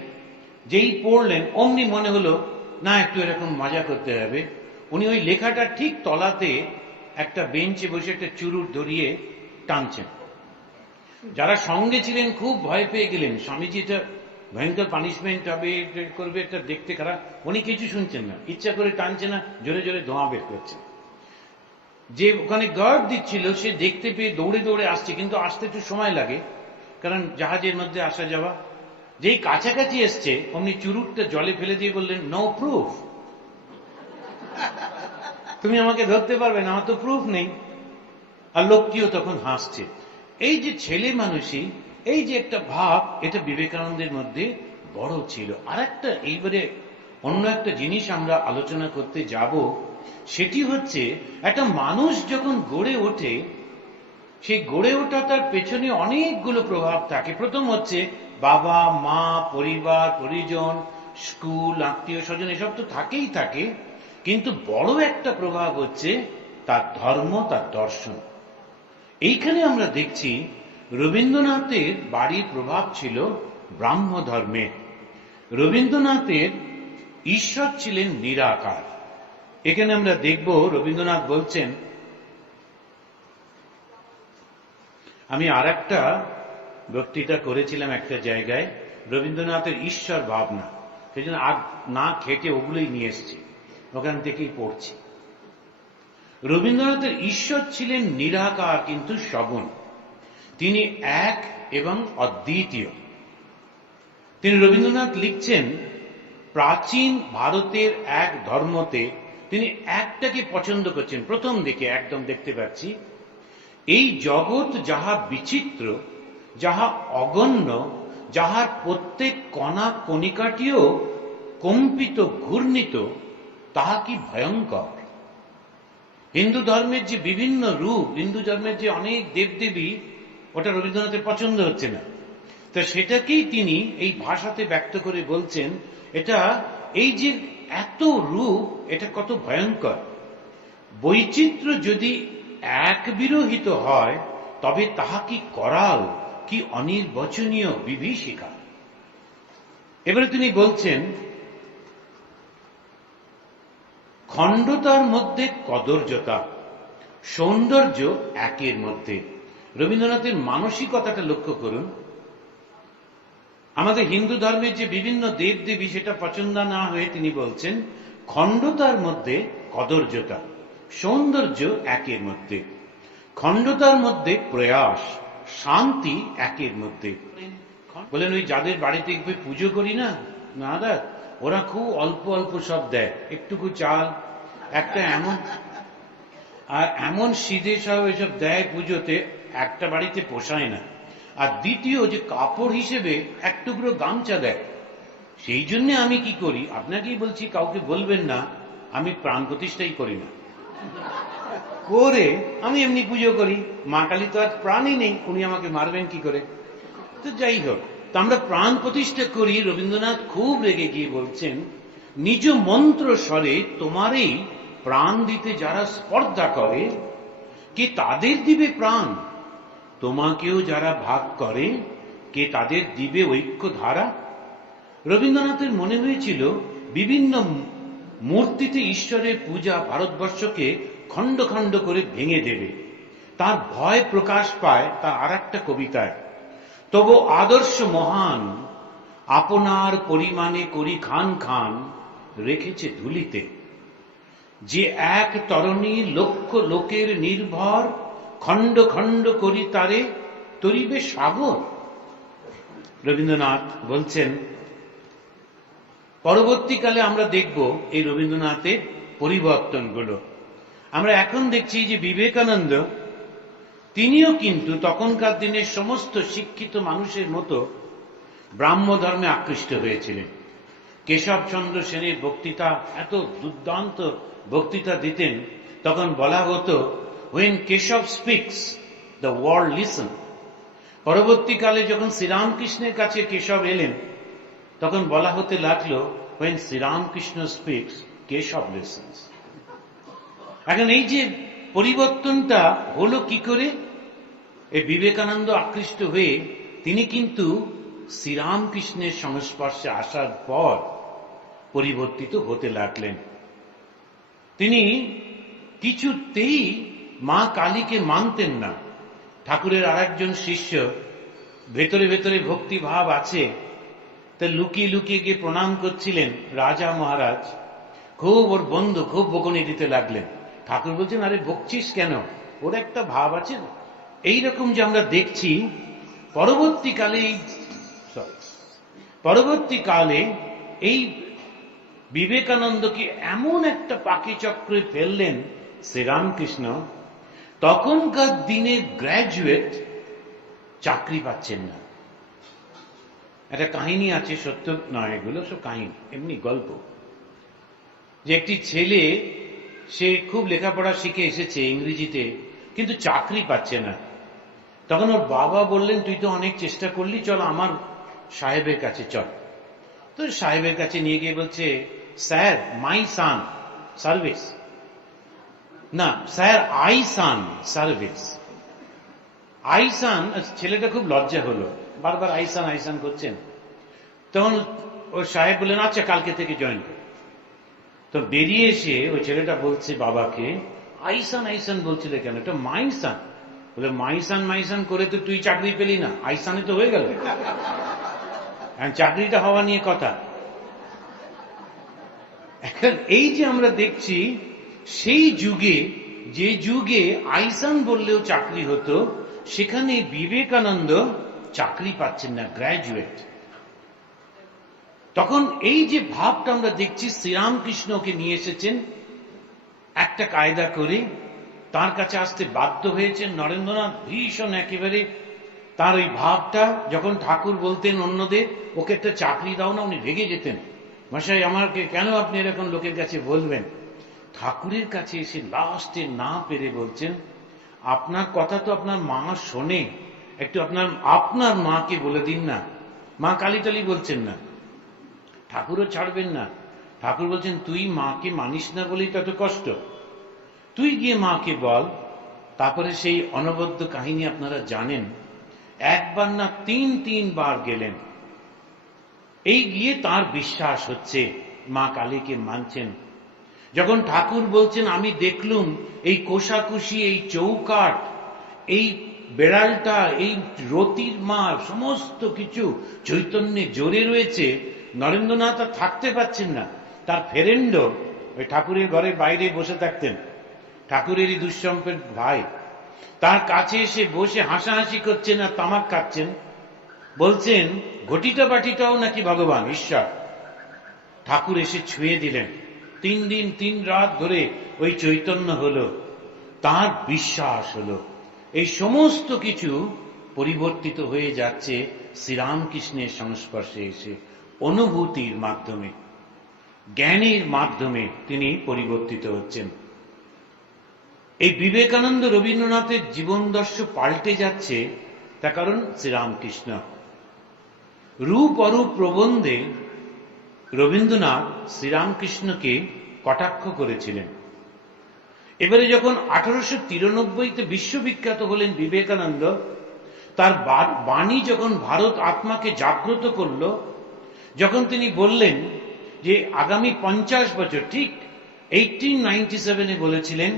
যেই পড়লেন অমনি মনে হলো না একটু এরকম মজা করতে হবে। উনি ওই লেখাটা ঠিক তলাতে একটা বেঞ্চে বসে একটা চুরুট ধরিয়ে টানছেন। যারা সঙ্গে ছিলেন খুব ভয় পেয়ে গেলেন, স্বামীজি এটা ভয়ঙ্কর পানিশমেন্ট হবে, করবে, এটা দেখতে খারাপ। উনি কিছু শুনছেন না, ইচ্ছা করে টানছে না, জোরে জোরে ধোঁয়া বের করছেন। যে ওখানে গার্ড দিচ্ছিল সে দেখতে পেয়ে দৌড়ে দৌড়ে আসছে, কিন্তু আসতে একটু সময় লাগে, কারণ জাহাজের মধ্যে আসা যাওয়া। যেই কাছাকাছি এসছে অমনি চুরুটটা জলে ফেলে দিয়ে বললেন, নো প্রুফ, তুমি আমাকে ধরতে পারবে না, আমার তো প্রুফ নেই। আর লোকটিও তখন হাসছে। এই যে ছেলে মানুষই, এই যে একটা ভাব, এটা বিবেকানন্দের মধ্যে বড় ছিল। আর একটা এইবারে অন্য একটা জিনিস আমরা আলোচনা করতে যাব, সেটি হচ্ছে একটা মানুষ যখন গড়ে ওঠে, সেই গড়ে ওঠা তার পেছনে অনেকগুলো প্রভাব থাকে। প্রথম হচ্ছে বাবা মা, পরিবার পরিজন, স্কুল, আত্মীয় স্বজন, এসব তো থাকেই থাকে, কিন্তু বড় একটা প্রভাব হচ্ছে তার ধর্ম, তার দর্শন। এইখানে আমরা দেখছি রবীন্দ্রনাথের বাড়ির প্রভাব ছিল ব্রাহ্ম ধর্মে। রবীন্দ্রনাথের ঈশ্বর ছিলেন নিরাকার। এখানে আমরা দেখব রবীন্দ্রনাথ বলছেন, আমি আর একটা বক্তৃতা করেছিলাম একটা জায়গায় রবীন্দ্রনাথের ঈশ্বর ভাবনা, সেই জন্য আর না খেটে ওগুলোই নিয়ে এসছি, ওখান থেকেই পড়ছি। রবীন্দ্রনাথের ঈশ্বর ছিলেন নিরাকার কিন্তু সগুণ, তিনি এক এবং অদ্বিতীয়। তিনি রবীন্দ্রনাথ লিখছেন, প্রাচীন ভারতের এক ধর্মতে তিনি একটাকে পছন্দ করছেন। প্রথম দিকে একদম দেখতে পাচ্ছি, এই জগৎ যাহা বিচিত্র, যাহা অগণ্য, যাহার প্রত্যেক কণা কণিকাটিও কম্পিত ঘূর্ণিত, তাহা কি ভয়ঙ্কর। হিন্দু ধর্মের যে বিভিন্ন রূপ, হিন্দু ধর্মের যে অনেক দেবদেবী, ওটা রবীন্দ্রনাথের পছন্দ হচ্ছে না। তা সেটাকেই তিনি এই ভাষাতে ব্যক্ত করে বলছেন, এটা এই যে এত রূপ, এটা কত ভয়ঙ্কর। বৈচিত্র্য যদি এক বিরহিত হয়, তবে তাহা কি করাল, কি অনির্বচনীয় বিভীষিকা। এবারে তিনি বলছেন, খণ্ডতার মধ্যে কদর্যতা, সৌন্দর্য একের মধ্যে। রবীন্দ্রনাথের মানসিকতাটা লক্ষ্য করুন। আমাদের হিন্দু ধর্মের যে বিভিন্ন দেবদেবী, সেটা পছন্দ না হয়ে তিনি বলছেন, খণ্ডতার মধ্যে কদর্যতা, সৌন্দর্য একের মধ্যে, খণ্ডতার মধ্যে প্রয়াস, শান্তি একের মধ্যে। বলেন, ওই যাদের বাড়িতে পুজো করি না দাদা, ওরা খুব অল্প অল্প সব দেয়, একটুকু চাল, একটা এমন আর এমন সিধে সব এসব দেয় পুজোতে, একটা বাড়িতে পোষায় না। আর দ্বিতীয়, যে কাপড় হিসেবে এক টুকরো গামছা দেয়। সেই জন্য আমি কি করি, আপনাকেই বলছি, কাউকে বলবেন না, আমি প্রাণ প্রতিষ্ঠাই করি না, করে আমি এমনি পুজো করি। মা কালী তো আর প্রাণই নেই, উনি আমাকে মারবেন কি করে। তো যাই হোক, তো আমরা প্রাণ প্রতিষ্ঠা করি। রবীন্দ্রনাথ খুব রেগে গিয়ে বলছেন, নিজ মন্ত্র স্বরে তোমারই প্রাণ দিতে যারা স্পর্ধা করে, কে তাদের দিবে প্রাণ, তোমাকেও যারা ভাগ করে, কে তাদের দিবে ঐক্য ধারা। রবীন্দ্রনাথের মনে হয়েছিল বিভিন্ন মূর্তিতে ঈশ্বরের পূজা ভারতবর্ষকে খণ্ড খণ্ড করে ভেঙে দেবে। তার ভয় প্রকাশ পায় তার আর একটা কবিতায়, তবু আদর্শ মহান, আপনার পরিমাণে করি খান খান, রেখেছে ধুলিতে, যে এক তরণী লক্ষ লোকের নির্ভর, খণ্ড খণ্ড করি তারে তরিবে সাগর। রবীন্দ্রনাথ বলছেন, পরবর্তীকালে আমরা দেখব এই রবীন্দ্রনাথের পরিবর্তনগুলো। আমরা এখন দেখছি যে বিবেকানন্দ, তিনিও কিন্তু তখনকার দিনের সমস্ত শিক্ষিত মানুষের মতো ব্রাহ্ম ধর্মে আকৃষ্ট হয়েছিলেন। কেশবচন্দ্র সেনের বক্তৃতা, এত দুর্দান্ত বক্তৃতা দিতেন, তখন বলা হতো, when Keshab speaks the world listen. পরবর্তীকালে যখন শ্রীরামকৃষ্ণের কাছে কেশব এলেন, তখন বলা হতে লাগলো, when Sri Ramakrishna speaks Keshab listens. এখন এই যে পরিবর্তনটা হলো কি করে, এই বিবেকানন্দ আকৃষ্ট হয়ে তিনি কিন্তু শ্রীরামকৃষ্ণের সংস্পর্শে আসার পর পরিবর্তিত হতে লাগলেন। তিনি কিছুতেই মা কালীকে মানতেন না। ঠাকুরের আরেকজন শিষ্য, ভেতরে ভেতরে ভক্তি ভাব আছে, তা লুকিয়ে লুকিয়ে গিয়ে প্রণাম করছিলেন রাজা মহারাজ। খুব ওর বন্ধু খুব বকুনি দিতে লাগলেন, ঠাকুর বলছেন, আরে বকছিস কেন, ওর একটা ভাব আছে। এইরকম যে আমরা দেখছি পরবর্তীকালে এই বিবেকানন্দকে এমন একটা পাকি চক্রে ফেললেন শ্রীরামকৃষ্ণ, তখনকার দিনে গ্র্যাজুয়েট চাকরি পাচ্ছেন না। একটা কাহিনী আছে, সত্য নয়, এগুলো সব কাহিনী, এমনি গল্প, যে একটি ছেলে, সে খুব লেখাপড়া শিখে এসেছে ইংরেজিতে, কিন্তু চাকরি পাচ্ছে না। তখন ওর বাবা বললেন, তুই তো অনেক চেষ্টা করলি, চল আমার সাহেবের কাছে চল। তো সাহেবের কাছে নিয়ে গিয়ে বলছে, স্যার মাই সান সার্ভিস, না স্যার আই সান সার্ভিস, আইসান। ছেলেটা খুব লজ্জা হলো, বারবার আইসান আইসান করছেন। তখন ওই সাহেব বললেন, আচ্ছা কালকে থেকে জয়েন কর। তো বেরিয়ে এসে ওই ছেলেটা বলছে বাবাকে, আইসান আইসান বলছিলে কেন, এটা মাইসান। বলে, মাইসান মাইসান করে তো তুই চাকরি পেলি না, আইসানে তো হয়ে গেল, চাকরিটা হওয়া নিয়ে কথা। এখন এই যে আমরা দেখছি, সেই যুগে, যে যুগে আইসান বললেও চাকরি হতো, সেখানে বিবেকানন্দ চাকরি পাচ্ছেন না, গ্র্যাজুয়েট। তখন এই যে ভাবটা আমরা দেখছি, শ্রীরামকৃষ্ণকে নিয়ে এসেছেন একটা কায়দা করে, তার কাছে আসতে বাধ্য হয়েছেন নরেন্দ্রনাথ। ভীষণ একেবারে তার ওই ভাবটা, যখন ঠাকুর বলতেন অন্যদের, ওকে একটা চাকরি দাও না, উনি রেগে যেতেন, মশাই আমাকে কেন আপনি এরকম লোকের কাছে বলবেন। ঠাকুরের কাছে এসে লাস্টে না পেরে বলছেন, আপনার কথা তো আপনার মা শোনে, একটু আপনার মাকে বলে দিন না। মা কালীটালি বলছেন না, ঠাকুরও ছাড়বেন না। ঠাকুর বলছেন, তুই মাকে মানিস না বলেই তত কষ্ট, তুই গিয়ে মাকে বল। তারপরে সেই অনবদ্য কাহিনী আপনারা জানেন, একবার না তিনবার গেলেন। এই গিয়ে তার বিশ্বাস হচ্ছে মা কালীকে মানছেন। যখন ঠাকুর বলছেন, আমি দেখলুম এই কোষাকুষি, এই চৌকাঠ, এই বেড়ালটা, এই রতির মা, সমস্ত কিছু চৈতন্যে জোরে রয়েছে, নরেন্দ্রনাথ আর থাকতে পারছেন না। তার ফেরেন্ড ওই ঠাকুরের ঘরের বাইরে বসে থাকতেন, ঠাকুরেরই দুঃসম্পের ভাই, তার কাছে এসে বসে হাসাহাসি করছেন আর তামাক খাচ্ছেন। বলছেন, ঘটিটা বাটিটাও নাকি ভগবান ঈশ্বর। ঠাকুর এসে ছুঁয়ে দিলেন। 3 দিন 3 রাত ধরে ওই চৈতন্য হলো, তার বিশ্বাস হলো। এই সমস্ত কিছু পরিবর্তিত হয়ে যাচ্ছে শ্রীরামকৃষ্ণের সংস্পর্শে এসে, অনুভূতির মাধ্যমে, জ্ঞানের মাধ্যমে তিনি পরিবর্তিত হচ্ছেন। এই বিবেকানন্দ রবীন্দ্রনাথের জীবনদর্শ পাল্টে যাচ্ছে, তার কারণ শ্রীরামকৃষ্ণ। রূপ অরূপ প্রবন্ধে রবীন্দ্রনাথ শ্রীরামকৃষ্ণকে কটাক্ষ করেছিলেন। এবারে যখন 1893-তে বিশ্ববিখ্যাত হলেন বিবেকানন্দ, তার বাণী যখন ভারত আত্মাকে জাগ্রত করল, যখন তিনি বললেন যে আগামী 50 বছর, ঠিক 1897-এ বলেছিলেন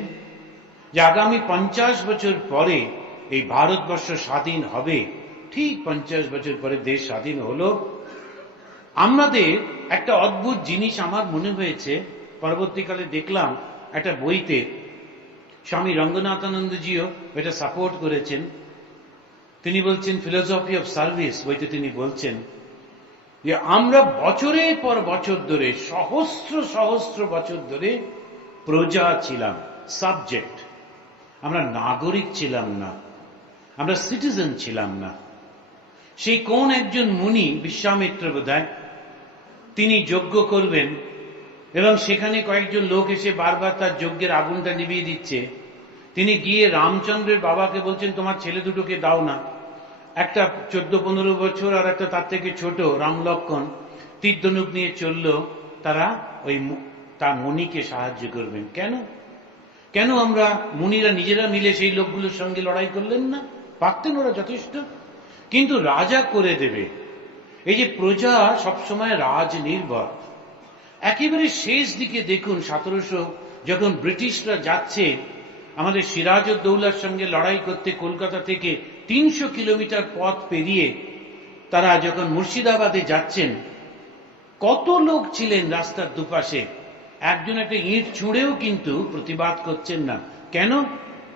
যে আগামী 50 বছর পরে এই ভারতবর্ষ স্বাধীন হবে, ঠিক 50 বছর পরে দেশ স্বাধীন হলো। আমাদের একটা অদ্ভুত জিনিস আমার মনে হয়েছে, পরবর্তীকালে দেখলাম একটা বইতে, স্বামী রঙ্গনাথানন্দজিও এটা সাপোর্ট করেছেন। তিনি বলছেন, ফিলোসফি অফ সার্ভিস বইতে তিনি বলছেন যে আমরা বছরের পর বছর ধরে, সহস্র বছর ধরে প্রজা ছিলাম, সাবজেক্ট, আমরা নাগরিক ছিলাম না, আমরা সিটিজেন ছিলাম না। সেই কোন একজন মুনি, বিশ্বামিত্র বোধহয়, তিনি যজ্ঞ করবেন এবং সেখানে কয়েকজন লোক এসে বারবার তার যজ্ঞের আগুনটা নিভিয়ে দিচ্ছে। তিনি গিয়ে রামচন্দ্রের বাবাকে বলছেন, তোমার ছেলে দুটোকে দাও না, একটা 14-15 বছর আর একটা তার থেকে ছোট, রাম লক্ষণ, তীর ধনুক নিয়ে চলল, তারা ওই তার মুনিকে সাহায্য করবেন। কেন আমরা মুনিরা নিজেরা মিলে সেই লোকগুলোর সঙ্গে লড়াই করলেন না? পারতেন ওরা যথেষ্ট, কিন্তু রাজা করে দেবে। এই যে প্রজা সবসময় রাজ নির্ভর। একেবারে শেষ দিকে দেখুন, 1700 যখন ব্রিটিশরা যাচ্ছে আমাদের সিরাজউদ্দৌলার সঙ্গে লড়াই করতে, কলকাতা থেকে 300 কিলোমিটার পথ পেরিয়ে তারা যখন মুর্শিদাবাদে যাচ্ছেন, কত লোক ছিলেন রাস্তার দুপাশে, একজন একটা ইঁট ছুঁড়েও কিন্তু প্রতিবাদ করছেন না। কেন?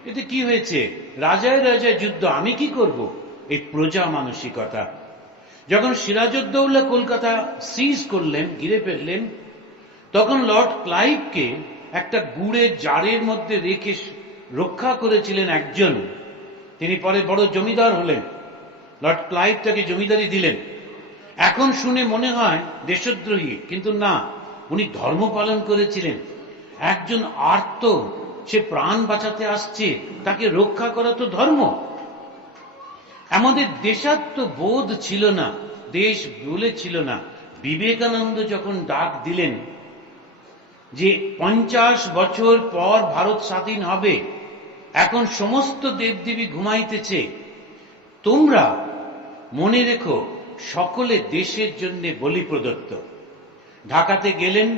এতে কি হয়েছে? রাজায় রাজায় যুদ্ধ, আমি কি করব? এই প্রজা মানসিকতা। যখন সিরাজউদ্দৌলা কলকাতা সিজ করলেন, ঘিরে ফেললেন, তখন লর্ড ক্লাইভকে একটা গুড়ের জারের মধ্যে রেখে রক্ষা করেছিলেন একজন। তিনি পরে বড় জমিদার হলেন। লর্ড ক্লাইভ তাকে জমিদারি দিলেন। এখন শুনে মনে হয় দেশদ্রোহী, কিন্তু না, উনি ধর্ম পালন করেছিলেন। একজন আর্ত, সে প্রাণ বাঁচাতে আসছে, তাকে রক্ষা করা তো ধর্ম। আমাদের দেশাত্ম বোধ ছিল না, দেশ বলে ছিল না। বিবেকানন্দ যখন ডাক দিলেন যে 50 বছর পর ভারত স্বাধীন হবে, এখন সমস্ত দেবদেবী ঘুমাইতেছে, তোমরা মনে রেখো সকলে দেশের জন্য বলি প্রদত্ত। ঢাকাতে গেলেন,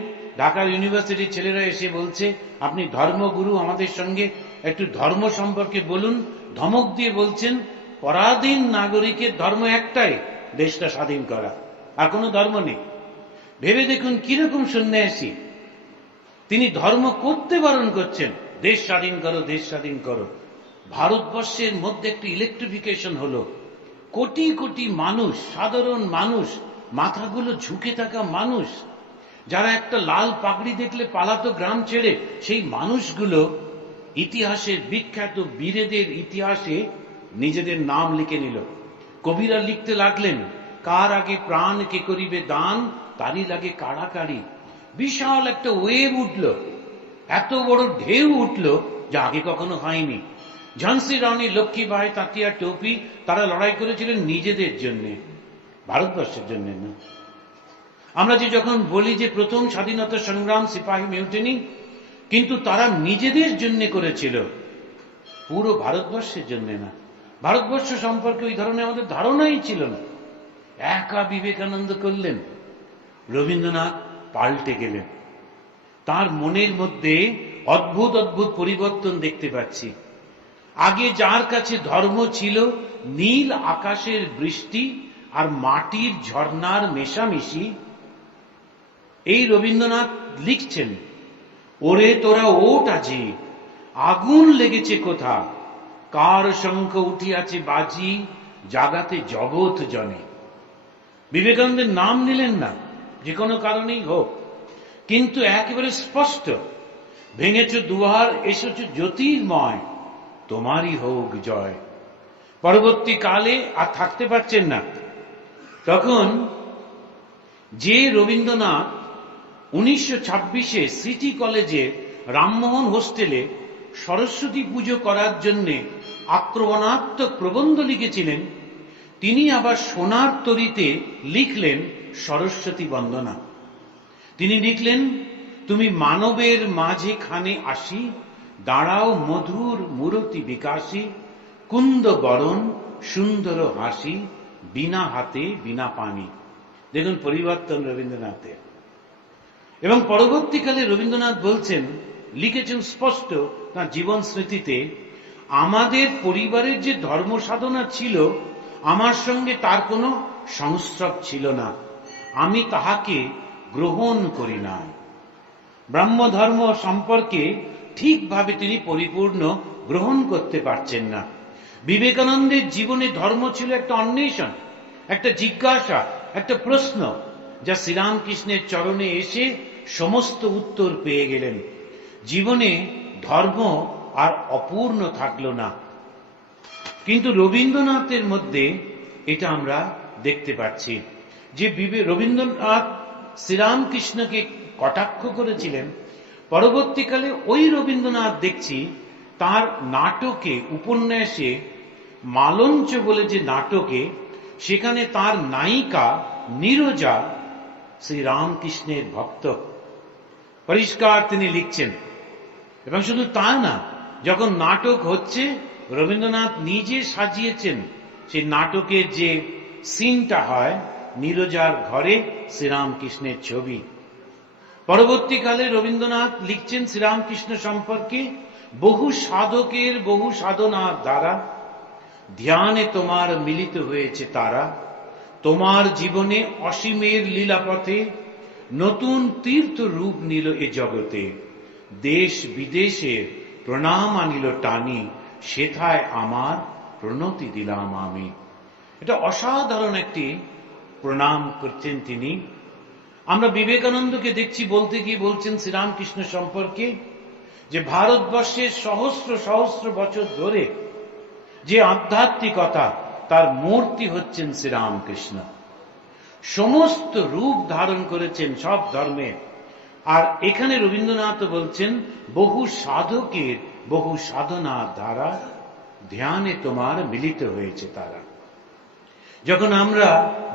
ঢাকার ইউনিভার্সিটির ছেলেরা এসে বলছে, আপনি ধর্মগুরু, আমাদের সঙ্গে একটু ধর্ম সম্পর্কে বলুন। ধমক দিয়ে বলছেন, পরাধীন নাগরিকের ধর্ম একটাই, দেশটা স্বাধীন করা, আর কোনো ধর্ম নেই। ভেবে দেখুন কিরকম সন্ন্যাসী। তিনি ধর্ম করতে বারণ করছেন, দেশ স্বাধীন করো, দেশ স্বাধীন করো। ভারতবর্ষের মধ্যে একটি ইলেকট্রিফিকেশন হলো। কোটি কোটি মানুষ, সাধারণ মানুষ, মাথাগুলো ঝুঁকে থাকা মানুষ, যারা একটা লাল পাগড়ি দেখলে পালাতো গ্রাম ছেড়ে, সেই মানুষগুলো ইতিহাসের বিখ্যাত বীরেদের ইতিহাসে নিজেদের নাম লিখে নিল। কবিরা লিখতে লাগলেন, কার আগে প্রাণ কে করিবে দান, তারই লাগে কাড়াকাড়ি। বিশাল একটা ওয়েভ উঠল, এত বড় ঢেউ উঠল যা আগে কখনো হয়নি। ঝান্সি রানী লক্ষ্মীবাই, তাঁতিয়া টোপি, তারা লড়াই করেছিলেন নিজেদের জন্য, ভারতবর্ষের জন্য না। আমরা যে যখন বলি যে প্রথম স্বাধীনতা সংগ্রাম সিপাহী মিউটিনি, কিন্তু তারা নিজেদের জন্য করেছিল, পুরো ভারতবর্ষের জন্য না। ভারতবর্ষ সম্পর্কে ওই ধরনের আমাদের ধারণাই ছিল না। একা বিবেকানন্দ করলেন, রবীন্দ্রনাথ পাল্টে গেলেন। তার মনের মধ্যে অদ্ভুত অদ্ভুত পরিবর্তন দেখতে পাচ্ছি। আগে যার কাছে ধর্ম ছিল নীল আকাশের বৃষ্টি আর মাটির ঝর্ণার মেশামেশি, এই রবীন্দ্রনাথ লিখছেন, ওরে তোরা ওঠ আজি, আগুন লেগেছে কোথা, কার শঙ্খ উঠিয়াছে বাজি, জাগাতে জগৎ জনে। বিবেকানন্দের নাম নিলেন না, যে কোনো কারণেই হোক, কিন্তু একেবারে স্পষ্ট, ভেঙেছ দুয়ার, এসেছ জ্যোতির্ময়, তোমারই হোক জয়। পরবর্তীকালে আর থাকতে পারছেন না। তখন যে রবীন্দ্রনাথ 1926-এ সিটি কলেজে রামমোহন হোস্টেলে সরস্বতী পুজো করার জন্য আক্রমণাত্মক প্রবন্ধ লিখেছিলেন, তিনি আবার সোনার তরীতে লিখলেন সরস্বতী বন্দনা। তিনি লিখলেন, তুমি মানবের মাঝে খানে আসি, দাঁড়াও মধুর মূরতি বিকাশী, কুন্দ বরণ সুন্দর হাসি, বিনা হাতে বিনা পানি। দেখুন পরিবর্তন রবীন্দ্রনাথের। এবং পরবর্তীকালে রবীন্দ্রনাথ বলছেন, লিখেছেন স্পষ্ট তাঁর জীবন স্মৃতিতে, আমাদের পরিবারের যে ধর্ম সাধনা ছিল, আমার সঙ্গে তার কোনো সংস্রব ছিল না, আমি তাহাকে গ্রহণ করি না। ব্রাহ্ম ধর্ম সম্পর্কে ঠিকভাবে তিনি পরিপূর্ণ গ্রহণ করতে পারছেন না। বিবেকানন্দের জীবনে ধর্ম ছিল একটা অন্বেষণ, একটা জিজ্ঞাসা, একটা প্রশ্ন, যা শ্রীরামকৃষ্ণের চরণে এসে সমস্ত উত্তর পেয়ে গেলেন। জীবনে ধর্ম আর অপূর্ণ থাকলো না। কিন্তু রবীন্দ্রনাথের মধ্যে এটা আমরা দেখতে পাচ্ছি যে রবীন্দ্রনাথ শ্রীরামকৃষ্ণকে কটাক্ষ করেছিলেন। পরবর্তীকালে ওই রবীন্দ্রনাথ দেখছি তার নাটকে, উপন্যাসে মালঞ্চ বলে যে নাটকে, সেখানে তার নায়িকা নীরজা শ্রীরামকৃষ্ণের ভক্ত, পরিষ্কার তিনি লিখছেন। এবং শুধু তা না, যখন নাটক হচ্ছে, রবীন্দ্রনাথ নিজে সাজিয়েছেন সেই নাটকের যে সিনটা হয়, নীরজার ঘরে শ্রীরামকৃষ্ণের ছবি। পরবর্তীকালে রবীন্দ্রনাথ লিখছেন শ্রীরামকৃষ্ণ সম্পর্কে, বহু সাধকের বহু সাধনার দ্বারা ধ্যানে তোমার মিলিত হয়েছে তারা, তোমার জীবনে অসীমের লীলাপথে নতুন তীর্থ রূপ নিল এ জগতে, দেশ বিদেশের প্রণাম আনিল টানি, সেথায় আমার প্রণতি দিলাম আমি। এটা অসাধারণ একটি প্রণাম করছেন তিনি। আমরা বিবেকানন্দকে দেখছি বলতে গিয়ে বলছেন শ্রীরামকৃষ্ণ সম্পর্কে যে ভারতবর্ষের সহস্র সহস্র বছর ধরে যে আধ্যাত্মিকতা, তার মূর্তি হচ্ছেন শ্রীরামকৃষ্ণ। সমস্ত রূপ ধারণ করেছেন সব ধর্মের। আর এখানে রবীন্দ্রনাথ বলছেন বহু সাধকের বহু সাধনার দ্বারা ধ্যানে তোমার মিলিত হয়েছে তারা। যখন আমরা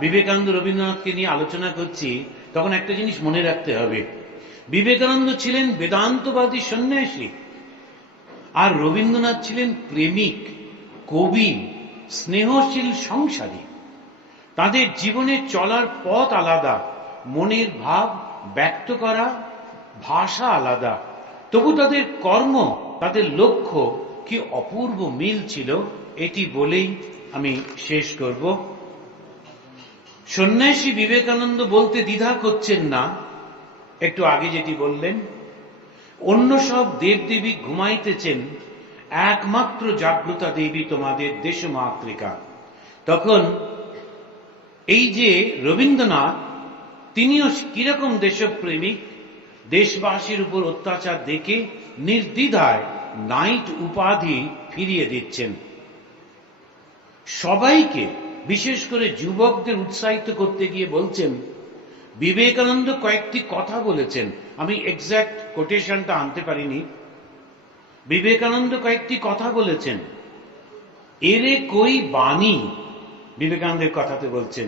বিবেকানন্দ রবীন্দ্রনাথকে নিয়ে আলোচনা করছি তখন একটা জিনিস মনে রাখতে হবে, বিবেকানন্দ ছিলেন বেদান্তবাদী সন্ন্যাসী, আর রবীন্দ্রনাথ ছিলেন প্রেমিক, কবি, স্নেহশীল সংসারী। তাদের জীবনে চলার পথ আলাদা, মনের ভাব ব্যক্ত করা ভাষা আলাদা, তবু তাদের কর্ম, তাদের লক্ষ্য কি অপূর্ব মিল ছিল। এটি বলেই আমি শেষ করব। সন্ন্যাসী বিবেকানন্দ বলতে দ্বিধা করছেন না, একটু আগে যেটি বললেন, অন্য সব দেবদেবী ঘুমাইতেছেন, একমাত্র জাগ্রতা দেবী তোমাদের দেশমাতৃকা। তখন এই যে রবীন্দ্রনাথ, তিনিও কিরকম দেশপ্রেমিক, দেশবাসীর উপর অত্যাচার দেখে নির্দ্বিধায় নাইট উপাধি ফিরিয়ে দিচ্ছেন। সবাইকে, বিশেষ করে যুবকদের উৎসাহিত করতে গিয়ে বলছেন, বিবেকানন্দ কয়েকটি কথা বলেছেন, আমি এক্সাক্ট কোটেশনটা আনতে পারিনি। বিবেকানন্দ কয়েকটি কথা বলেছেন, এরে কই বাণী, বিবেকানন্দের কথাতে বলছেন,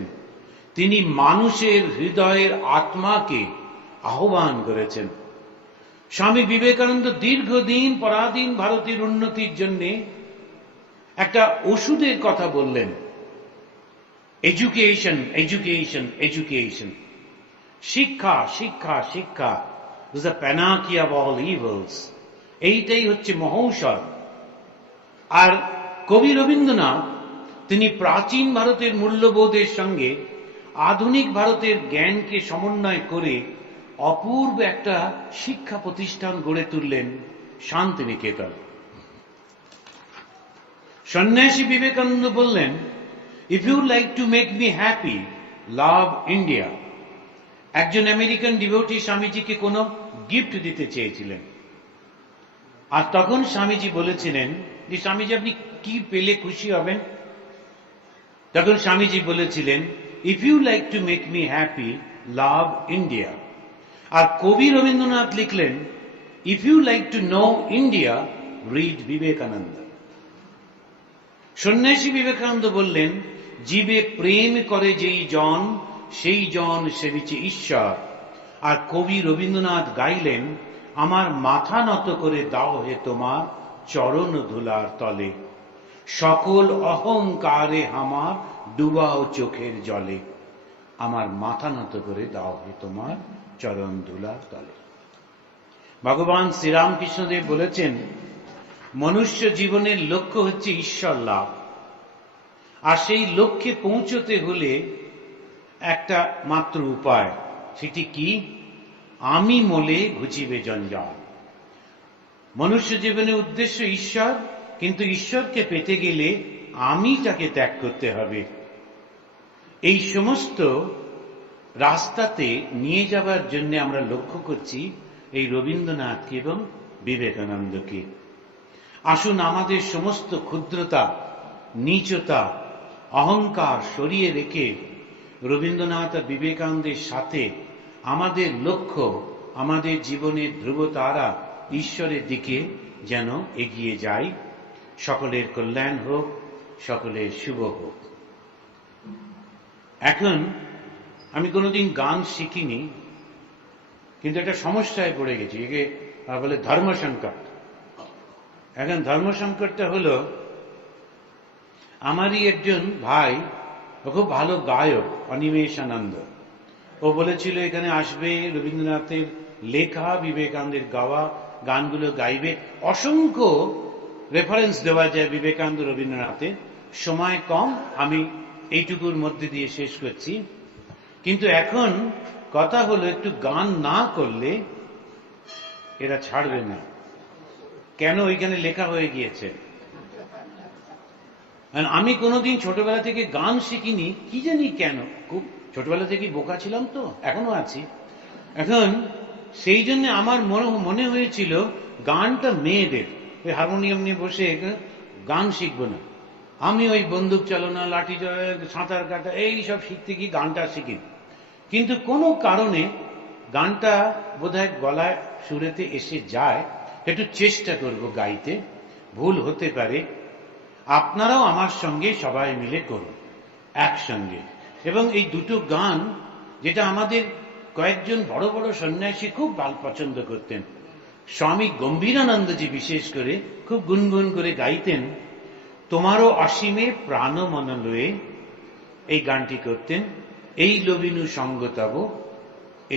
তিনি মানুষের হৃদয়ের আত্মাকে আহ্বান করেছেন। স্বামী বিবেকানন্দ দীর্ঘদিন পরাধীন ভারতের উন্নতির জন্য একটা ওষুধের কথা বললেন, এডুকেশন এডুকেশন এডুকেশন, শিক্ষা শিক্ষা শিক্ষা, দ্য প্যানাকিয়া অফ অল ইভিলস, এইটাই হচ্ছে মহৌষধ। আর কবি রবীন্দ্রনাথ তিনি প্রাচীন ভারতের মূল্যবোধের সঙ্গে আধুনিক ভারতের জ্ঞানকে সমন্বয় করে অপূর্ব একটা শিক্ষা প্রতিষ্ঠান গড়ে তুললেন, শান্তিনিকেতন। সন্ন্যাসী বিবেকানন্দ বললেন, if you like to make me happy, love India. একজন আমেরিকান ডিভোটি স্বামীজিকে কোনো গিফট দিতে চেয়েছিলেন, আর তখন স্বামীজি বলেছিলেন যে স্বামীজি আপনি কি পেলে খুশি হবেন? তখন স্বামীজি বলেছিলেন, if you like to make me happy, love India. আর কবি রবীন্দ্রনাথ লিখলেন, if you like to know India, read Vivekananda. সন্ন্যাসী বিবেকানন্দ বললেন, জীবে প্রেম করে যেই জন, সেই জন সেবিছে ঈশ্বর। আর কবি রবীন্দ্রনাথ গাইলেন, আমার মাথা নত করে দাও হে তোমার চরণ ধুলার তলে, সকল অহংকারে আমার ডুবাও চোখের জলে, আমার মাথা নত করে দাও হে তোমার চরণ ধুলার তলে। ভগবান শ্রীরামকৃষ্ণদেব বলেছেন, মনুষ্য জীবনের লক্ষ্য হচ্ছে ঈশ্বর লাভ, আর সেই লক্ষ্যে পৌঁছতে হলে একটা মাত্র উপায়, সেটি কি? আমি মলে ঘুচিবে জঞ্জাল। মনুষ্য জীবনের উদ্দেশ্য ঈশ্বর, কিন্তু ঈশ্বরকে পেতে গেলে আমিটাকে ত্যাগ করতে হবে। এই সমস্ত রাস্তাতে নিয়ে যাবার জন্য আমরা লক্ষ্য করছি এই রবীন্দ্রনাথকে এবং বিবেকানন্দকে। আসুন আমাদের সমস্ত ক্ষুদ্রতা, নীচতা, অহংকার সরিয়ে রেখে রবীন্দ্রনাথ আর বিবেকানন্দের সাথে আমাদের লক্ষ্য, আমাদের জীবনের ধ্রুবতারা ঈশ্বরের দিকে যেন এগিয়ে যাই। সকলের কল্যাণ হোক, সকলের শুভ হোক। এখন আমি কোনোদিন গান শিখিনি, কিন্তু একটা সমস্যায় পড়ে গেছি, একে বলে ধর্ম সংকট। এখন ধর্ম সংকটটা হলো, আমারই একজন ভাই, ও খুব ভালো গায়ক, অনিমেষ আনন্দ। ও বলেছিল এখানে আসবে, রবীন্দ্রনাথের লেখা, বিবেকানন্দের গাওয়া গানগুলো গাইবে। অসংখ্য রেফারেন্স দেওয়া যায় বিবেকানন্দ রবীন্দ্রনাথের, সময় কম, আমি এইটুকুর মধ্যে দিয়ে শেষ করছি। কিন্তু এখন কথা হলো একটু গান না করলে এরা ছাড়বে না। কেন ওইখানে লেখা হয়ে গিয়েছে। আমি কোনোদিন ছোটবেলা থেকে গান শিখিনি, কি জানি কেন, খুব ছোটবেলা থেকে বোকা ছিলাম তো, এখনো আছি। এখন সেই জন্য আমার মনে হয়েছিল গানটা মেয়েদের, ওই হারমোনিয়াম নিয়ে বসে গান শিখবো না। আমি ওই বন্দুক চালনা, লাঠি সাঁতার কাটা এই সব শিখতে গিয়ে গানটা শিখি। কিন্তু কোনো কারণে গানটা বোধহয় গলায় সুরেতে এসে যায়। একটু চেষ্টা করব গাইতে, ভুল হতে পারে। আপনারাও আমার সঙ্গে সবাই মিলে করুন একসঙ্গে। এবং এই দুটো গান যেটা আমাদের কয়েকজন বড় বড় সন্ন্যাসী খুব পছন্দ করতেন, স্বামী গম্ভীরানন্দজি বিশেষ করে খুব গুনগুন করে গাইতেন। তোমারও অসীমে প্রাণ মন লয়ে, এই গানটি করতেন। এই লবিনু সঙ্গ তব,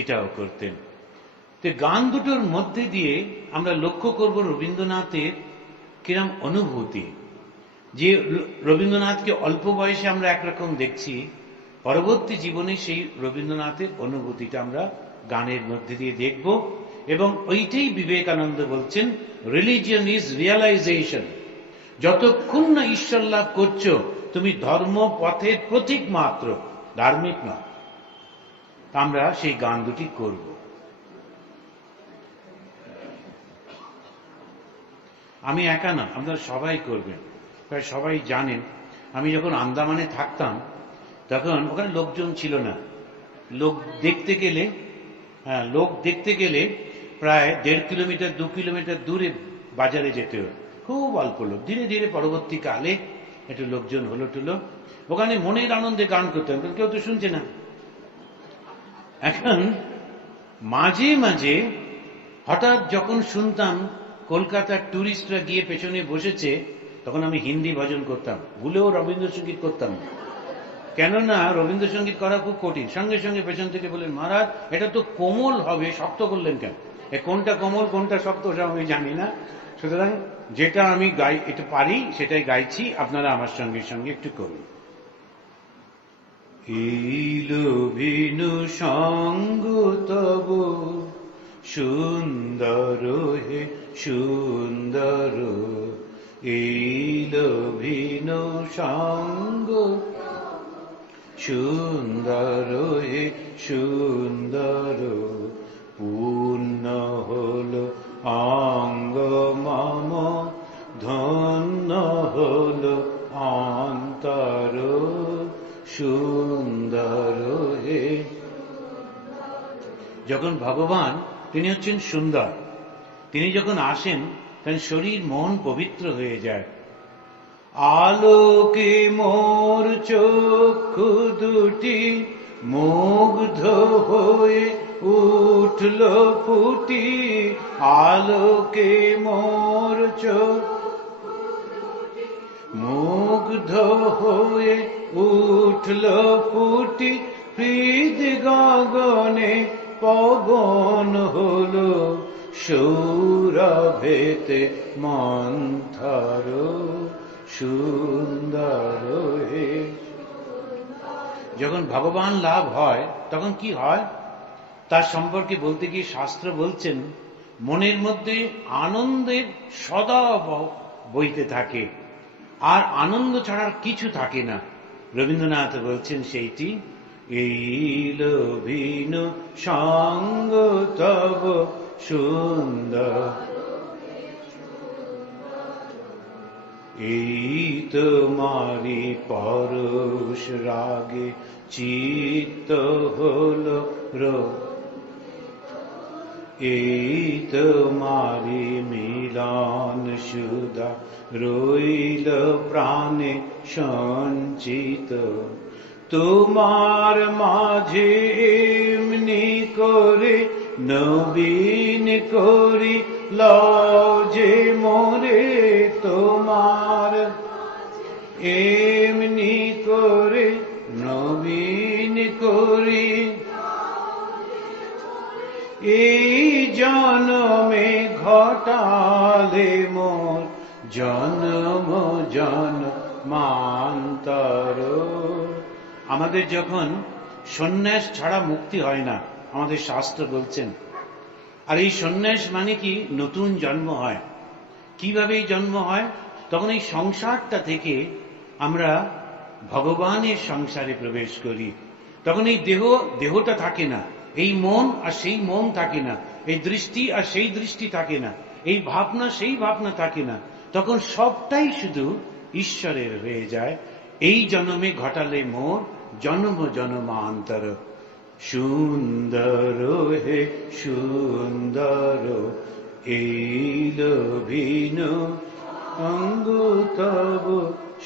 এটাও করতেন। তো গান দুটোর মধ্যে দিয়ে আমরা লক্ষ্য করব রবীন্দ্রনাথের কিরম অনুভূতি। যে রবীন্দ্রনাথকে অল্প বয়সে আমরা একরকম দেখছি, পরবর্তী জীবনে সেই রবীন্দ্রনাথের অনুভূতিটা আমরা গানের মধ্যে দিয়ে দেখব। এবং ওইটাই বিবেকানন্দ বলছেন, রিলিজিয়ন ইজ রিয়ালাইজেশন। যতক্ষণ না ঈশ্বর লাভ করছো তুমি ধর্ম পথের প্রতীক মাত্র, ধার্মিক নয়। আমরা সেই গান দুটি করব। আমি একা না, আপনারা সবাই করবেন, প্রায় সবাই জানেন। আমি যখন আন্দামানে থাকতাম তখন ওখানে লোকজন ছিল না। লোক দেখতে গেলে প্রায় 1.5 কিলোমিটার 2 কিলোমিটার দূরে বাজারে যেতে হয়, খুব অল্প লোক। ধীরে ধীরে পরবর্তীকালে একটু লোকজন হলো টুলো, ওখানে মনের আনন্দে গান করতাম, কেউ তো শুনছে না। এখন মাঝে মাঝে হঠাৎ যখন শুনতাম কলকাতার টুরিস্টরা গিয়ে পেছনে বসেছে, তখন আমি হিন্দি ভজন করতাম, ভুলেও রবীন্দ্রসঙ্গীত করতাম না। কেননা রবীন্দ্রসঙ্গীত করা খুব কঠিন। সঙ্গে সঙ্গে পেছন থেকে বললেন, মহারাজ এটা তো কোমল হবে, শক্ত করলেন কেন? কোনটা কোমল কোনটা শক্ত ওটা আমি জানি না। সুতরাং যেটা আমি গাই, এটা পারি সেটাই গাইছি, আপনারা আমার সঙ্গে সঙ্গে একটু করুন। ইলো ভিনু সঙ্গ তব সুন্দর হে সুন্দর, ইলো ভিনু সঙ্গ সুন্দর হে সুন্দর, পূর্ণ হল অঙ্গ মম, ধন্য হল অন্তর, সুন্দর হে। যখন ভগবান, তিনি হচ্ছেন সুন্দর, তিনি যখন আসেন তখন শরীর মন পবিত্র হয়ে যায়। আলোকে মোর চক্ষু দুটি মুগ্ধ হয়ে উঠল ফুটি, আলোকে মোর চক্ষু মুগ্ধ হয়ে উঠল ফুটি, হৃদ গগনে পবন হলো সৌরভেতে মন্থর, সুন্দর হে। যখন ভগবান লাভ হয় তখন কি হয় তার সম্পর্কে বলতে গিয়ে শাস্ত্র বলছেন, মনের মধ্যে আনন্দের সদা বইতে থাকে, আর আনন্দ ছাড়ার কিছু থাকে না। রবীন্দ্রনাথ বলছেন সেইটি, এইল ভিন্ন সঙ্গ তব সুন্দর, এই তোমারি পরশ রাগে চিত্ত হল রো, এই তোমারি মিলন সুধা রইল প্রাণে সঞ্চিত, তোমার মাঝে এমনি করে নবীন করি লজে মোরে, তোমার এমনি করে নবীন করি, এই জনমে ঘটালে মোর জন্ম জন্মান্তর। আমাদের যখন সন্ন্যাস ছাড়া মুক্তি হয় না, আমাদের শাস্ত্র বলছেন। আর এই সন্ন্যাস মানে কি নতুন জন্ম হয়। কিভাবে এই জন্ম হয়? তখন এই সংসারটা থেকে আমরা ভগবানের সংসারে প্রবেশ করি। তখন এই দেহটা থাকে না, এই মন আর সেই মন থাকে না, এই দৃষ্টি আর সেই দৃষ্টি থাকে না, এই ভাবনা সেই ভাবনা থাকে না। তখন সবটাই শুধু ঈশ্বরের হয়ে যায়। এই জন্মে ঘটালে মোর জন্ম জন্মান্তর। সুন্দর হে সুন্দর এইল ভিন অঙ্গ তব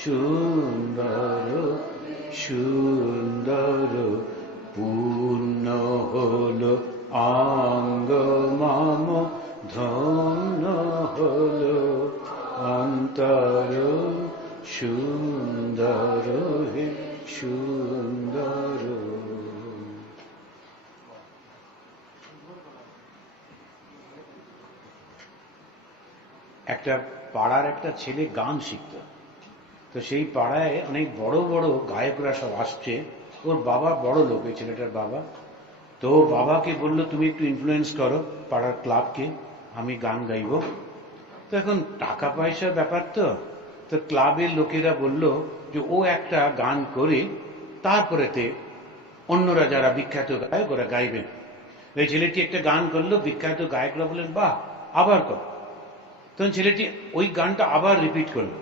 সুন্দর সুন্দর পূর্ণ হল অঙ্গ মম ধন্য হল অন্তর সুন্দর হে সুন্দর। একটা পাড়ার একটা ছেলে গান শিখত, তো সেই পাড়ায় অনেক বড় বড় গায়করা সব আসছে। ওর বাবা বড় লোক, এই ছেলেটার বাবা। তো বাবাকে বলল তুমি একটু ইনফ্লুয়েন্স করো পাড়ার ক্লাবকে, আমি গান গাইব। তো এখন টাকা পয়সার ব্যাপার, তো তো ক্লাবের লোকেরা বলল যে ও একটা গান করে তারপরেতে অন্যরা যারা বিখ্যাত গায়ক ওরা গাইবেন। এই ছেলেটি একটা গান করলো, বিখ্যাত গায়করা বললেন বাহ, আবার কর। তখন ছেলেটি ওই গানটা আবার রিপিট করলো।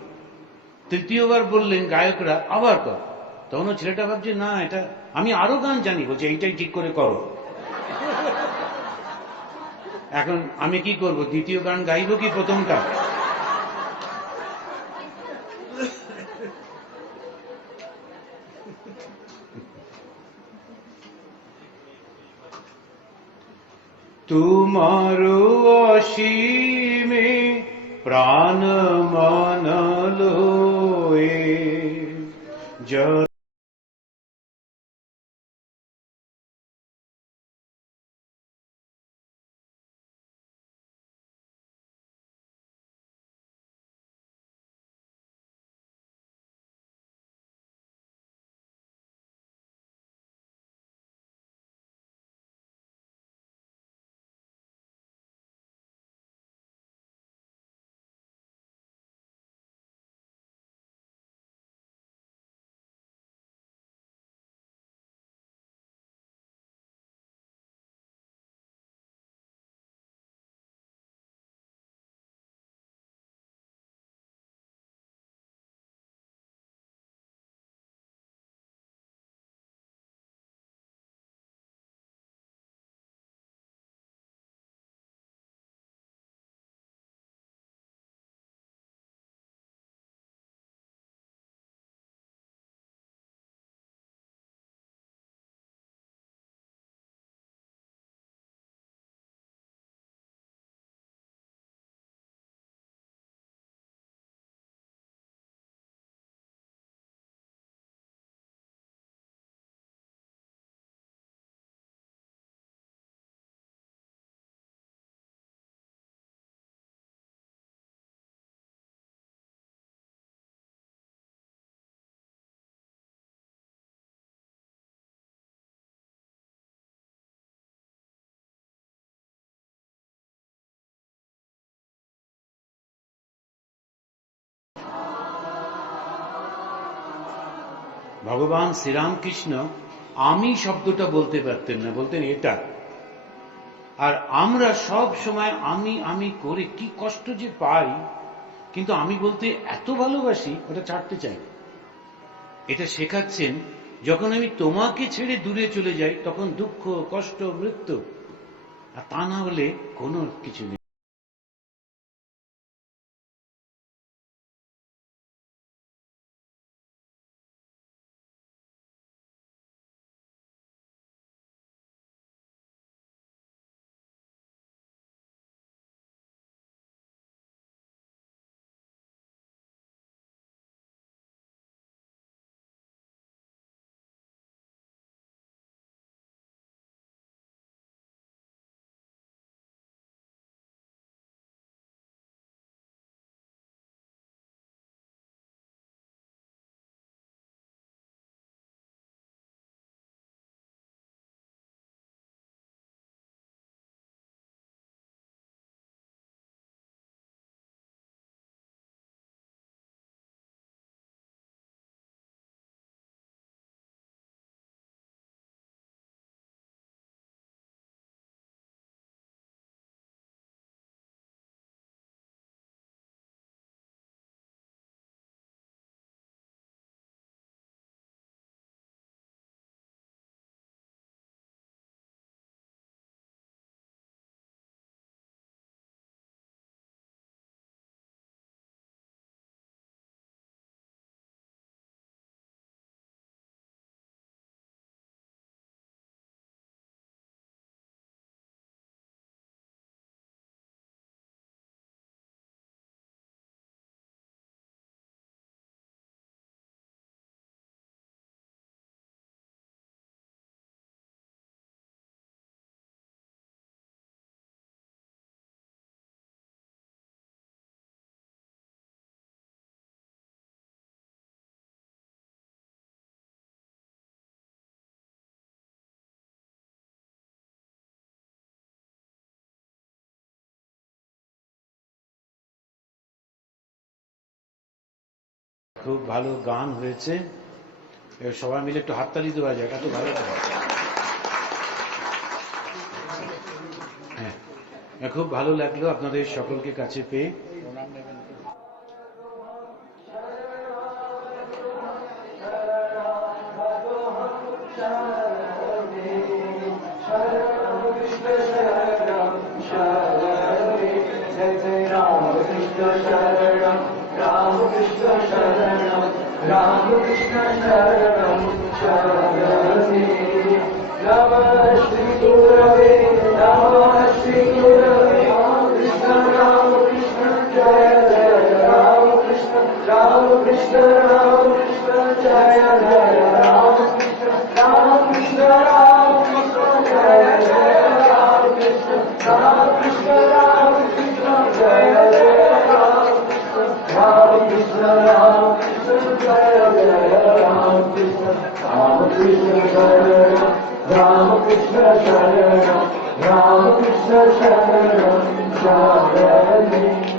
তৃতীয়বার বললেন গায়করা আবার কর। তখন ও ছেলেটা ভাবছে না, এটা আমি আরো গান জানি। বলছে এইটাই ঠিক করে করো। এখন আমি কি করব, দ্বিতীয় গান গাইব কি প্রথমটা? তোমার অসীমে প্রাণ মন লয়ে ভগবান শ্রীরামকৃষ্ণ আমি শব্দটা বলতে পারতেন না, বলতেন এটা। আর আমরা সব সময় আমি আমি করে কি কষ্ট যে পাই, কিন্তু আমি বলতে এত ভালোবাসি, ওটা ছাড়তে চাই না। এটা শেখাচ্ছেন যখন আমি তোমাকে ছেড়ে দূরে চলে যাই তখন দুঃখ কষ্ট মৃত্যু, আর তা না হলে কোনো কিছু নেই। খুব ভালো গান হয়েছে, সবাই মিলে একটু হাততালি দেওয়া যায়, এত ভালো। হ্যাঁ, খুব ভালো লাগলো আপনাদের সকলকে কাছে পেয়ে। Ram Krishna Sharanam, Ram Krishna Sharanam, Sharani. Namah Shri Gurave, Namah Shri Gurave, Krishna Ram Krishna Jaya Jaya Ram Krishna, Ram Krishna Ram Krishna Jaya Jaya Ram Krishna, Ram Krishna Ram Krishna Jaya Jaya Ram Krishna, Ram Krishna Ram Krishna Jaya Jaya Ram Krishna, Ram Krishna Ram Krishna Jaya Jaya Ram Krishna, Ram Krishna Sharanam, Ram Krishna Sharanam, Ram Krishna Sharanam, Sharani.